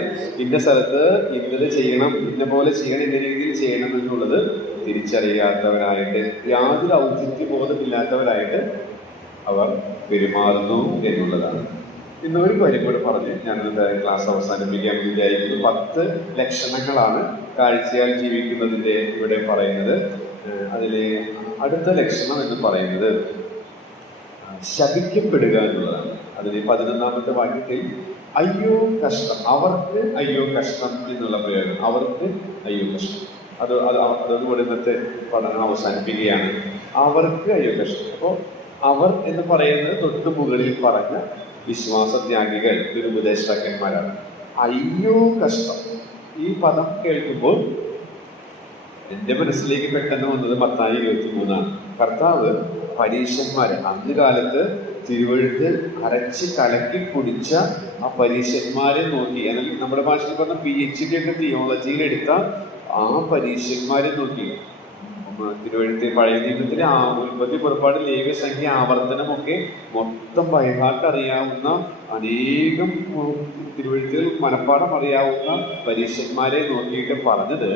ഇന്ന സ്ഥലത്ത് ഇന്നത് ചെയ്യണം, ഇന്ന പോലെ ചെയ്യണം, ഇന്ന രീതിയിൽ ചെയ്യണം എന്നുള്ളത് തിരിച്ചറിയാത്തവരായിട്ട്, യാതൊരു ഔചിത്യബോധമില്ലാത്തവരായിട്ട് അവർ പെരുമാറുന്നു എന്നുള്ളതാണ്. ഇന്നൊരു കാര്യം കൂടെ പറഞ്ഞ് ഞാനിത് ക്ലാസ് അവസാനിപ്പിക്കാൻ വിചാരിക്കുന്നു. 10 ലക്ഷണങ്ങളാണ് കാഴ്ചയാൽ ജീവിക്കുന്നതിന്റെ ഇവിടെ പറയുന്നത്. അതിലെ അടുത്ത ലക്ഷണം എന്ന് പറയുന്നത് ശപിക്കപ്പെടുക എന്നുള്ളതാണ്. അതിന് 11ാമത്തെ വാക്യത്തിൽ അയ്യോ കഷ്ടം, അവർക്ക് അയ്യോ കഷ്ടം എന്നുള്ള പ്രയോഗം. അവർക്ക് അയ്യോ കഷ്ടം, അതോടുകൂടി ഇന്നത്തെ പഠനം അവസാനിപ്പിക്കുകയാണ്. അവർക്ക് അയ്യോ കഷ്ടം. അപ്പോൾ അവർ എന്ന് പറയുന്നത് തൊട്ടു മുകളിൽ പറഞ്ഞ വിശ്വാസത്യാഗികൾ, ദുരുപദേഷ്ടാക്കന്മാരാണ്. അയ്യോ കഷ്ടം, ഈ പദം കേൾക്കുമ്പോൾ എന്റെ മനസ്സിലേക്ക് പെട്ടെന്ന് വന്നത് മത്തായി 23 കർത്താവ് പരീശന്മാരെ അന്ന് കാലത്ത് തിരുവഴുത്ത് അരച്ച് കലക്കി കുടിച്ച ആ പരീശന്മാരെ നോക്കി, അല്ലെങ്കിൽ നമ്മുടെ ഭാഷയിൽ പറഞ്ഞ PhD ഒക്കെ തിയോളജിയിൽ എടുത്ത ആ പരീശന്മാരെ നോക്കി. തിരുവഴുത്ത് പഴയ നിയമത്തിലെ ഉൽപ്പത്തി, പുറപ്പാട്, ലേവ്യ, സംഖ്യ, ആവർത്തനമൊക്കെ മൊത്തം ബൈഹാർട്ട് അറിയാവുന്ന അനേകം തിരുവഴുത്തുകൾ മനപ്പാഠം അറിയാവുന്ന പരീക്ഷന്മാരെ നോക്കിയിട്ട് പറഞ്ഞത്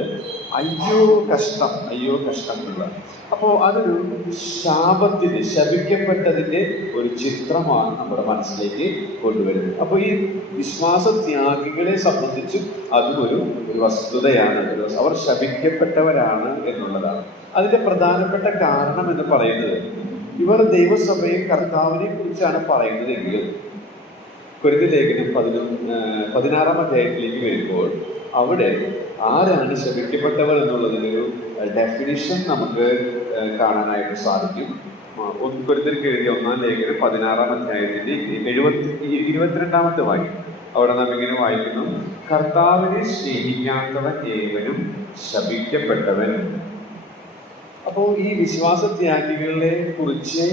അയ്യോ കഷ്ടം, അയ്യോ കഷ്ടം എന്നുള്ള. അപ്പോൾ അതൊരു ശാപത്തിന്, ശപിക്കപ്പെട്ടതിന്റെ ഒരു ചിത്രമാണ് നമ്മുടെ മനസ്സിലേക്ക് കൊണ്ടുവരുന്നത്. അപ്പോൾ ഈ വിശ്വാസത്യാഗികളെ സംബന്ധിച്ചും അതും ഒരു വസ്തുതയാണ്. അവർ ശപിക്കപ്പെട്ടവരാണ് എന്നുള്ളതാണ്. അതിന്റെ പ്രധാനപ്പെട്ട കാരണം എന്ന് പറയുന്നത്, ഇവർ ദൈവസഭയെ കർത്താവിനെ കുറിച്ചാണ് പറയുന്നതെങ്കിലും കൊരിന്ത്യർ ലേഖനം 16 അധ്യായത്തിലേക്ക് വരുമ്പോൾ അവിടെ ആരാണ് ശപിക്കപ്പെട്ടവർ എന്നുള്ളതിനൊരു ഡെഫിനിഷൻ നമുക്ക് കാണാനായിട്ട് സാധിക്കും. കൊരിന്ത്യർക്ക് എഴുതിയ 1 ലേഖനം 16 അധ്യായത്തിന്റെ 22 വാക്യം. അവിടെ നാം ഇങ്ങനെ വായിക്കുന്നു: കർത്താവിനെ സ്നേഹിക്കാത്തവൻ ഏവനും ശപിക്കപ്പെട്ടവൻ. അപ്പോൾ ഈ വിശ്വാസത്യാഗികളെ കുറിച്ച്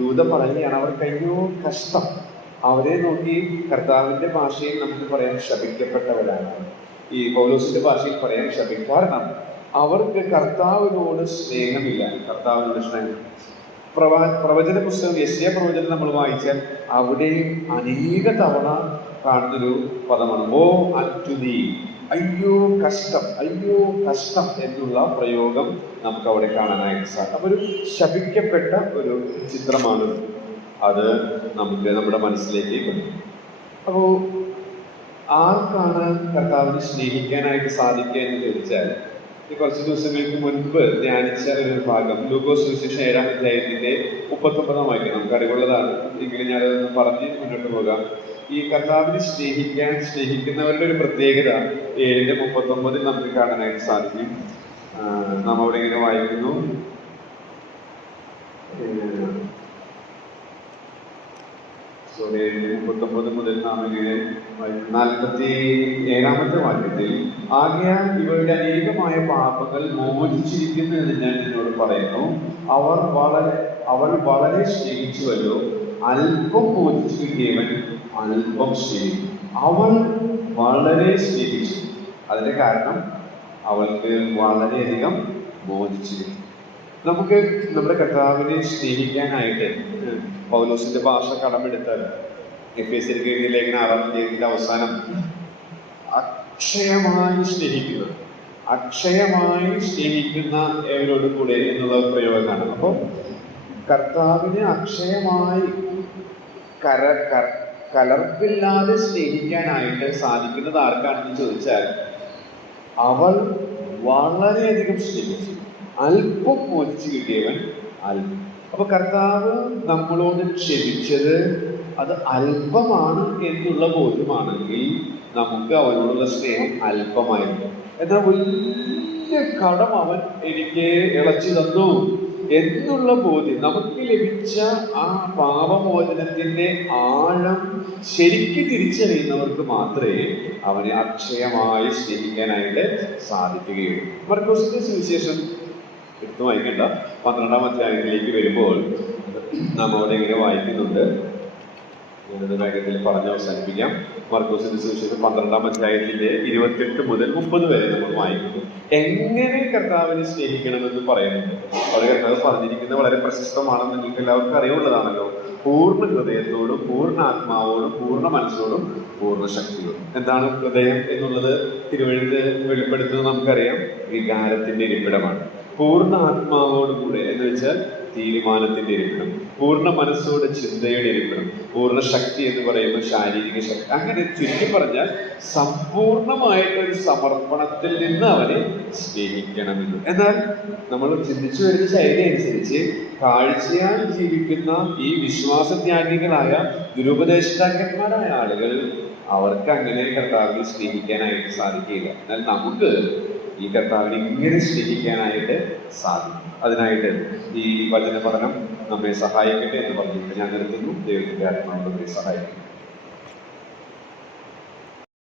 യൂദ പറയുകയാണ്, അവർക്ക് അയ്യോ കഷ്ടം. അവരെ നോക്കി കർത്താവിന്റെ ഭാഷയിൽ നമുക്ക് പറയാം ശപിക്കപ്പെട്ടവരാണ്. ഈ പൗലോസിന്റെ ഭാഷയിൽ പറയാൻ ശപിക്കാരണം അവർക്ക് കർത്താവിനോട് സ്നേഹമില്ല. കർത്താവിനോട് സ്നേഹം. പ്രവചന പുസ്തകം യെശയ്യാ പ്രവചനം നമ്മൾ വായിച്ചാൽ അവിടെയും അനേക തവണ കാണുന്നൊരു പദമാണ് ഓ അൻടു നീ, അയ്യോ കഷ്ടം, അയ്യോ കഷ്ടം എന്നുള്ള പ്രയോഗം നമുക്ക് അവിടെ കാണാനായിട്ട് സാധിക്കും. അപ്പൊ ഒരു ശപിക്കപ്പെട്ട ഒരു ചിത്രമാണ് അത് നമുക്ക് നമ്മുടെ മനസ്സിലേക്ക് വരും. അപ്പോ ആർക്കാണ് കർത്താവിനെ സ്നേഹിക്കാനായിട്ട് സാധിക്കുക എന്ന് ചോദിച്ചാൽ, ഈ കുറച്ച് ദിവസങ്ങൾക്ക് മുൻപ് ധ്യാനിച്ച ഒരു ഭാഗം ലൂക്കോസ് സുവിശേഷം 7 അധ്യായത്തിന്റെ 39 വാക്യം നമുക്ക് അറിവുള്ളതാണ്. എങ്കിലും ഞാനതൊന്ന് പറഞ്ഞ് മുന്നോട്ട് പോകാം. ഈ കർത്താവിനെ സ്നേഹിക്കുന്നവരുടെ ഒരു പ്രത്യേകത 7:39 നമുക്ക് കാണാനായിട്ട് സാധിക്കും. നാം അവിടെ ഇങ്ങനെ വായിക്കുന്നു: 39 മുതൽ നാം ഇങ്ങനെ 47 വാക്യത്തിൽ, ആകയാൽ ഇവരുടെ അനേകമായ പാപങ്ങൾ മോചിച്ചിരിക്കുന്നു എന്ന് ഞാൻ നിന്നോട് പറയുന്നു. അവൾ വളരെ സ്നേഹിച്ചുവല്ലോ, അല്പം മോചിച്ചു കിട്ടിയവൻ അല്പം സ്നേഹിക്കും. അവൾ വളരെ സ്നേഹിച്ചു. അതിന്റെ കാരണം അവൾക്ക് വളരെയധികം മോചിച്ചു. നമുക്ക് നമ്മുടെ കർത്താവിനെ സ്നേഹിക്കാനായിട്ട് പൗലോസിന്റെ ഭാഷ കടമെടുത്താൽ എഫേസ്യർക്ക് എഴുതിയ ലേഖനം 6 അധ്യായത്തിന്റെ അവസാനം അക്ഷയമായി സ്നേഹിക്കുന്നവരോട് കൂടെ എന്നുള്ള പ്രയോഗമാണ്. അപ്പോൾ കർത്താവിനെ അക്ഷയമായി കലർപ്പില്ലാതെ സ്നേഹിക്കാനായിട്ട് സാധിക്കുന്നത് ആർക്കാണെന്ന് ചോദിച്ചാൽ, അവൾ വളരെയധികം സ്നേഹിച്ചു, അല്പം മോചിച്ചു കിട്ടിയവൻ അല്പം. അപ്പൊ കർത്താവ് നമ്മളോട് ക്ഷമിച്ചത് അത് അല്പമാണ് എന്നുള്ള ബോധ്യമാണെങ്കിൽ നമുക്ക് അവനോടുള്ള സ്നേഹം അല്പമായിരുന്നു. എന്നാൽ വലിയ കടം അവൻ എനിക്ക് ഇളച്ചു തന്നു എന്നുള്ള ബോധ്യം, നമുക്ക് ലഭിച്ച ആ പാപമോചനത്തിന്റെ ആഴം ശരിക്ക് തിരിച്ചറിയുന്നവർക്ക് മാത്രമേ അവനെ അക്ഷയമായി സ്നേഹിക്കാനായിട്ട് സാധിക്കുകയുള്ളൂ. മർക്കോസിന്റെ സുവിശേഷം എടുത്തു വായിക്കേണ്ട 12 അധ്യായത്തിലേക്ക് വരുമ്പോൾ നാം അവിടെ ഇങ്ങനെ വായിക്കുന്നുണ്ട്. ഞാനത് വേഗത്തിൽ പറഞ്ഞ് അവസാനിപ്പിക്കാം. മർക്കോസിന്റെ സുവിശേഷം 12 അധ്യായത്തിന്റെ 28 മുതൽ 30 വരെ നമ്മൾ വായിക്കുന്നു. എങ്ങനെ കർത്താവിനെ സ്നേഹിക്കണമെന്ന് പറയുന്നുണ്ട്. അവിടെ കർത്താവ് പറഞ്ഞിരിക്കുന്നത് വളരെ പ്രശസ്തമാണെന്ന് നിങ്ങൾക്ക് എല്ലാവർക്കും അറിവുള്ളതാണല്ലോ. പൂർണ്ണ ഹൃദയത്തോടും പൂർണ്ണ ആത്മാവോടും പൂർണ്ണ മനസ്സോടും പൂർണ്ണ ശക്തിയോടും. എന്താണ് ഹൃദയം എന്നുള്ളത് തിരുവഴുത്ത് വെളിപ്പെടുത്തുന്നത് നമുക്കറിയാം. വികാരത്തിന്റെ ഇരിപ്പിടമാണ്. പൂർണ്ണ ആത്മാവോടുകൂടെ എന്ന് വെച്ചാൽ തീരുമാനത്തിന്റെ ഇരിപ്പിടം. പൂർണ്ണ മനസ്സോടെ ചിന്തയുടെ ഇരിപ്പിടം. പൂർണ്ണ ശക്തി എന്ന് പറയുമ്പോൾ ശാരീരിക ശക്തി. അങ്ങനെ ചുരുക്കി പറഞ്ഞാൽ സമ്പൂർണമായിട്ടൊരു സമർപ്പണത്തിൽ നിന്ന് അവനെ സ്നേഹിക്കണമെന്ന്. എന്നാൽ നമ്മൾ ചിന്തിച്ചു വരുന്ന ശൈലി അനുസരിച്ച് കാഴ്ചയാൽ ജീവിക്കുന്ന ഈ വിശ്വാസത്യാഗികളായ ദുരുപദേഷ്ടാക്കന്മാരായ ആളുകൾ, അവർക്ക് അങ്ങനെ കർത്താവിനെ സ്നേഹിക്കാനായിട്ട് സാധിക്കില്ല. എന്നാൽ നമുക്ക് ഈ കർത്താവിനെ ഇങ്ങനെ സ്നേഹിക്കാനായിട്ട് സാധിക്കും. അതിനായിട്ട് ഈ വചന പഠനം നമ്മെ സഹായിക്കട്ടെ എന്ന് പറഞ്ഞിട്ട് ഞാൻ നിർത്തുന്നു. ദൈവത്തിന്റെ ആത്മാവിനെ സഹായിക്കും.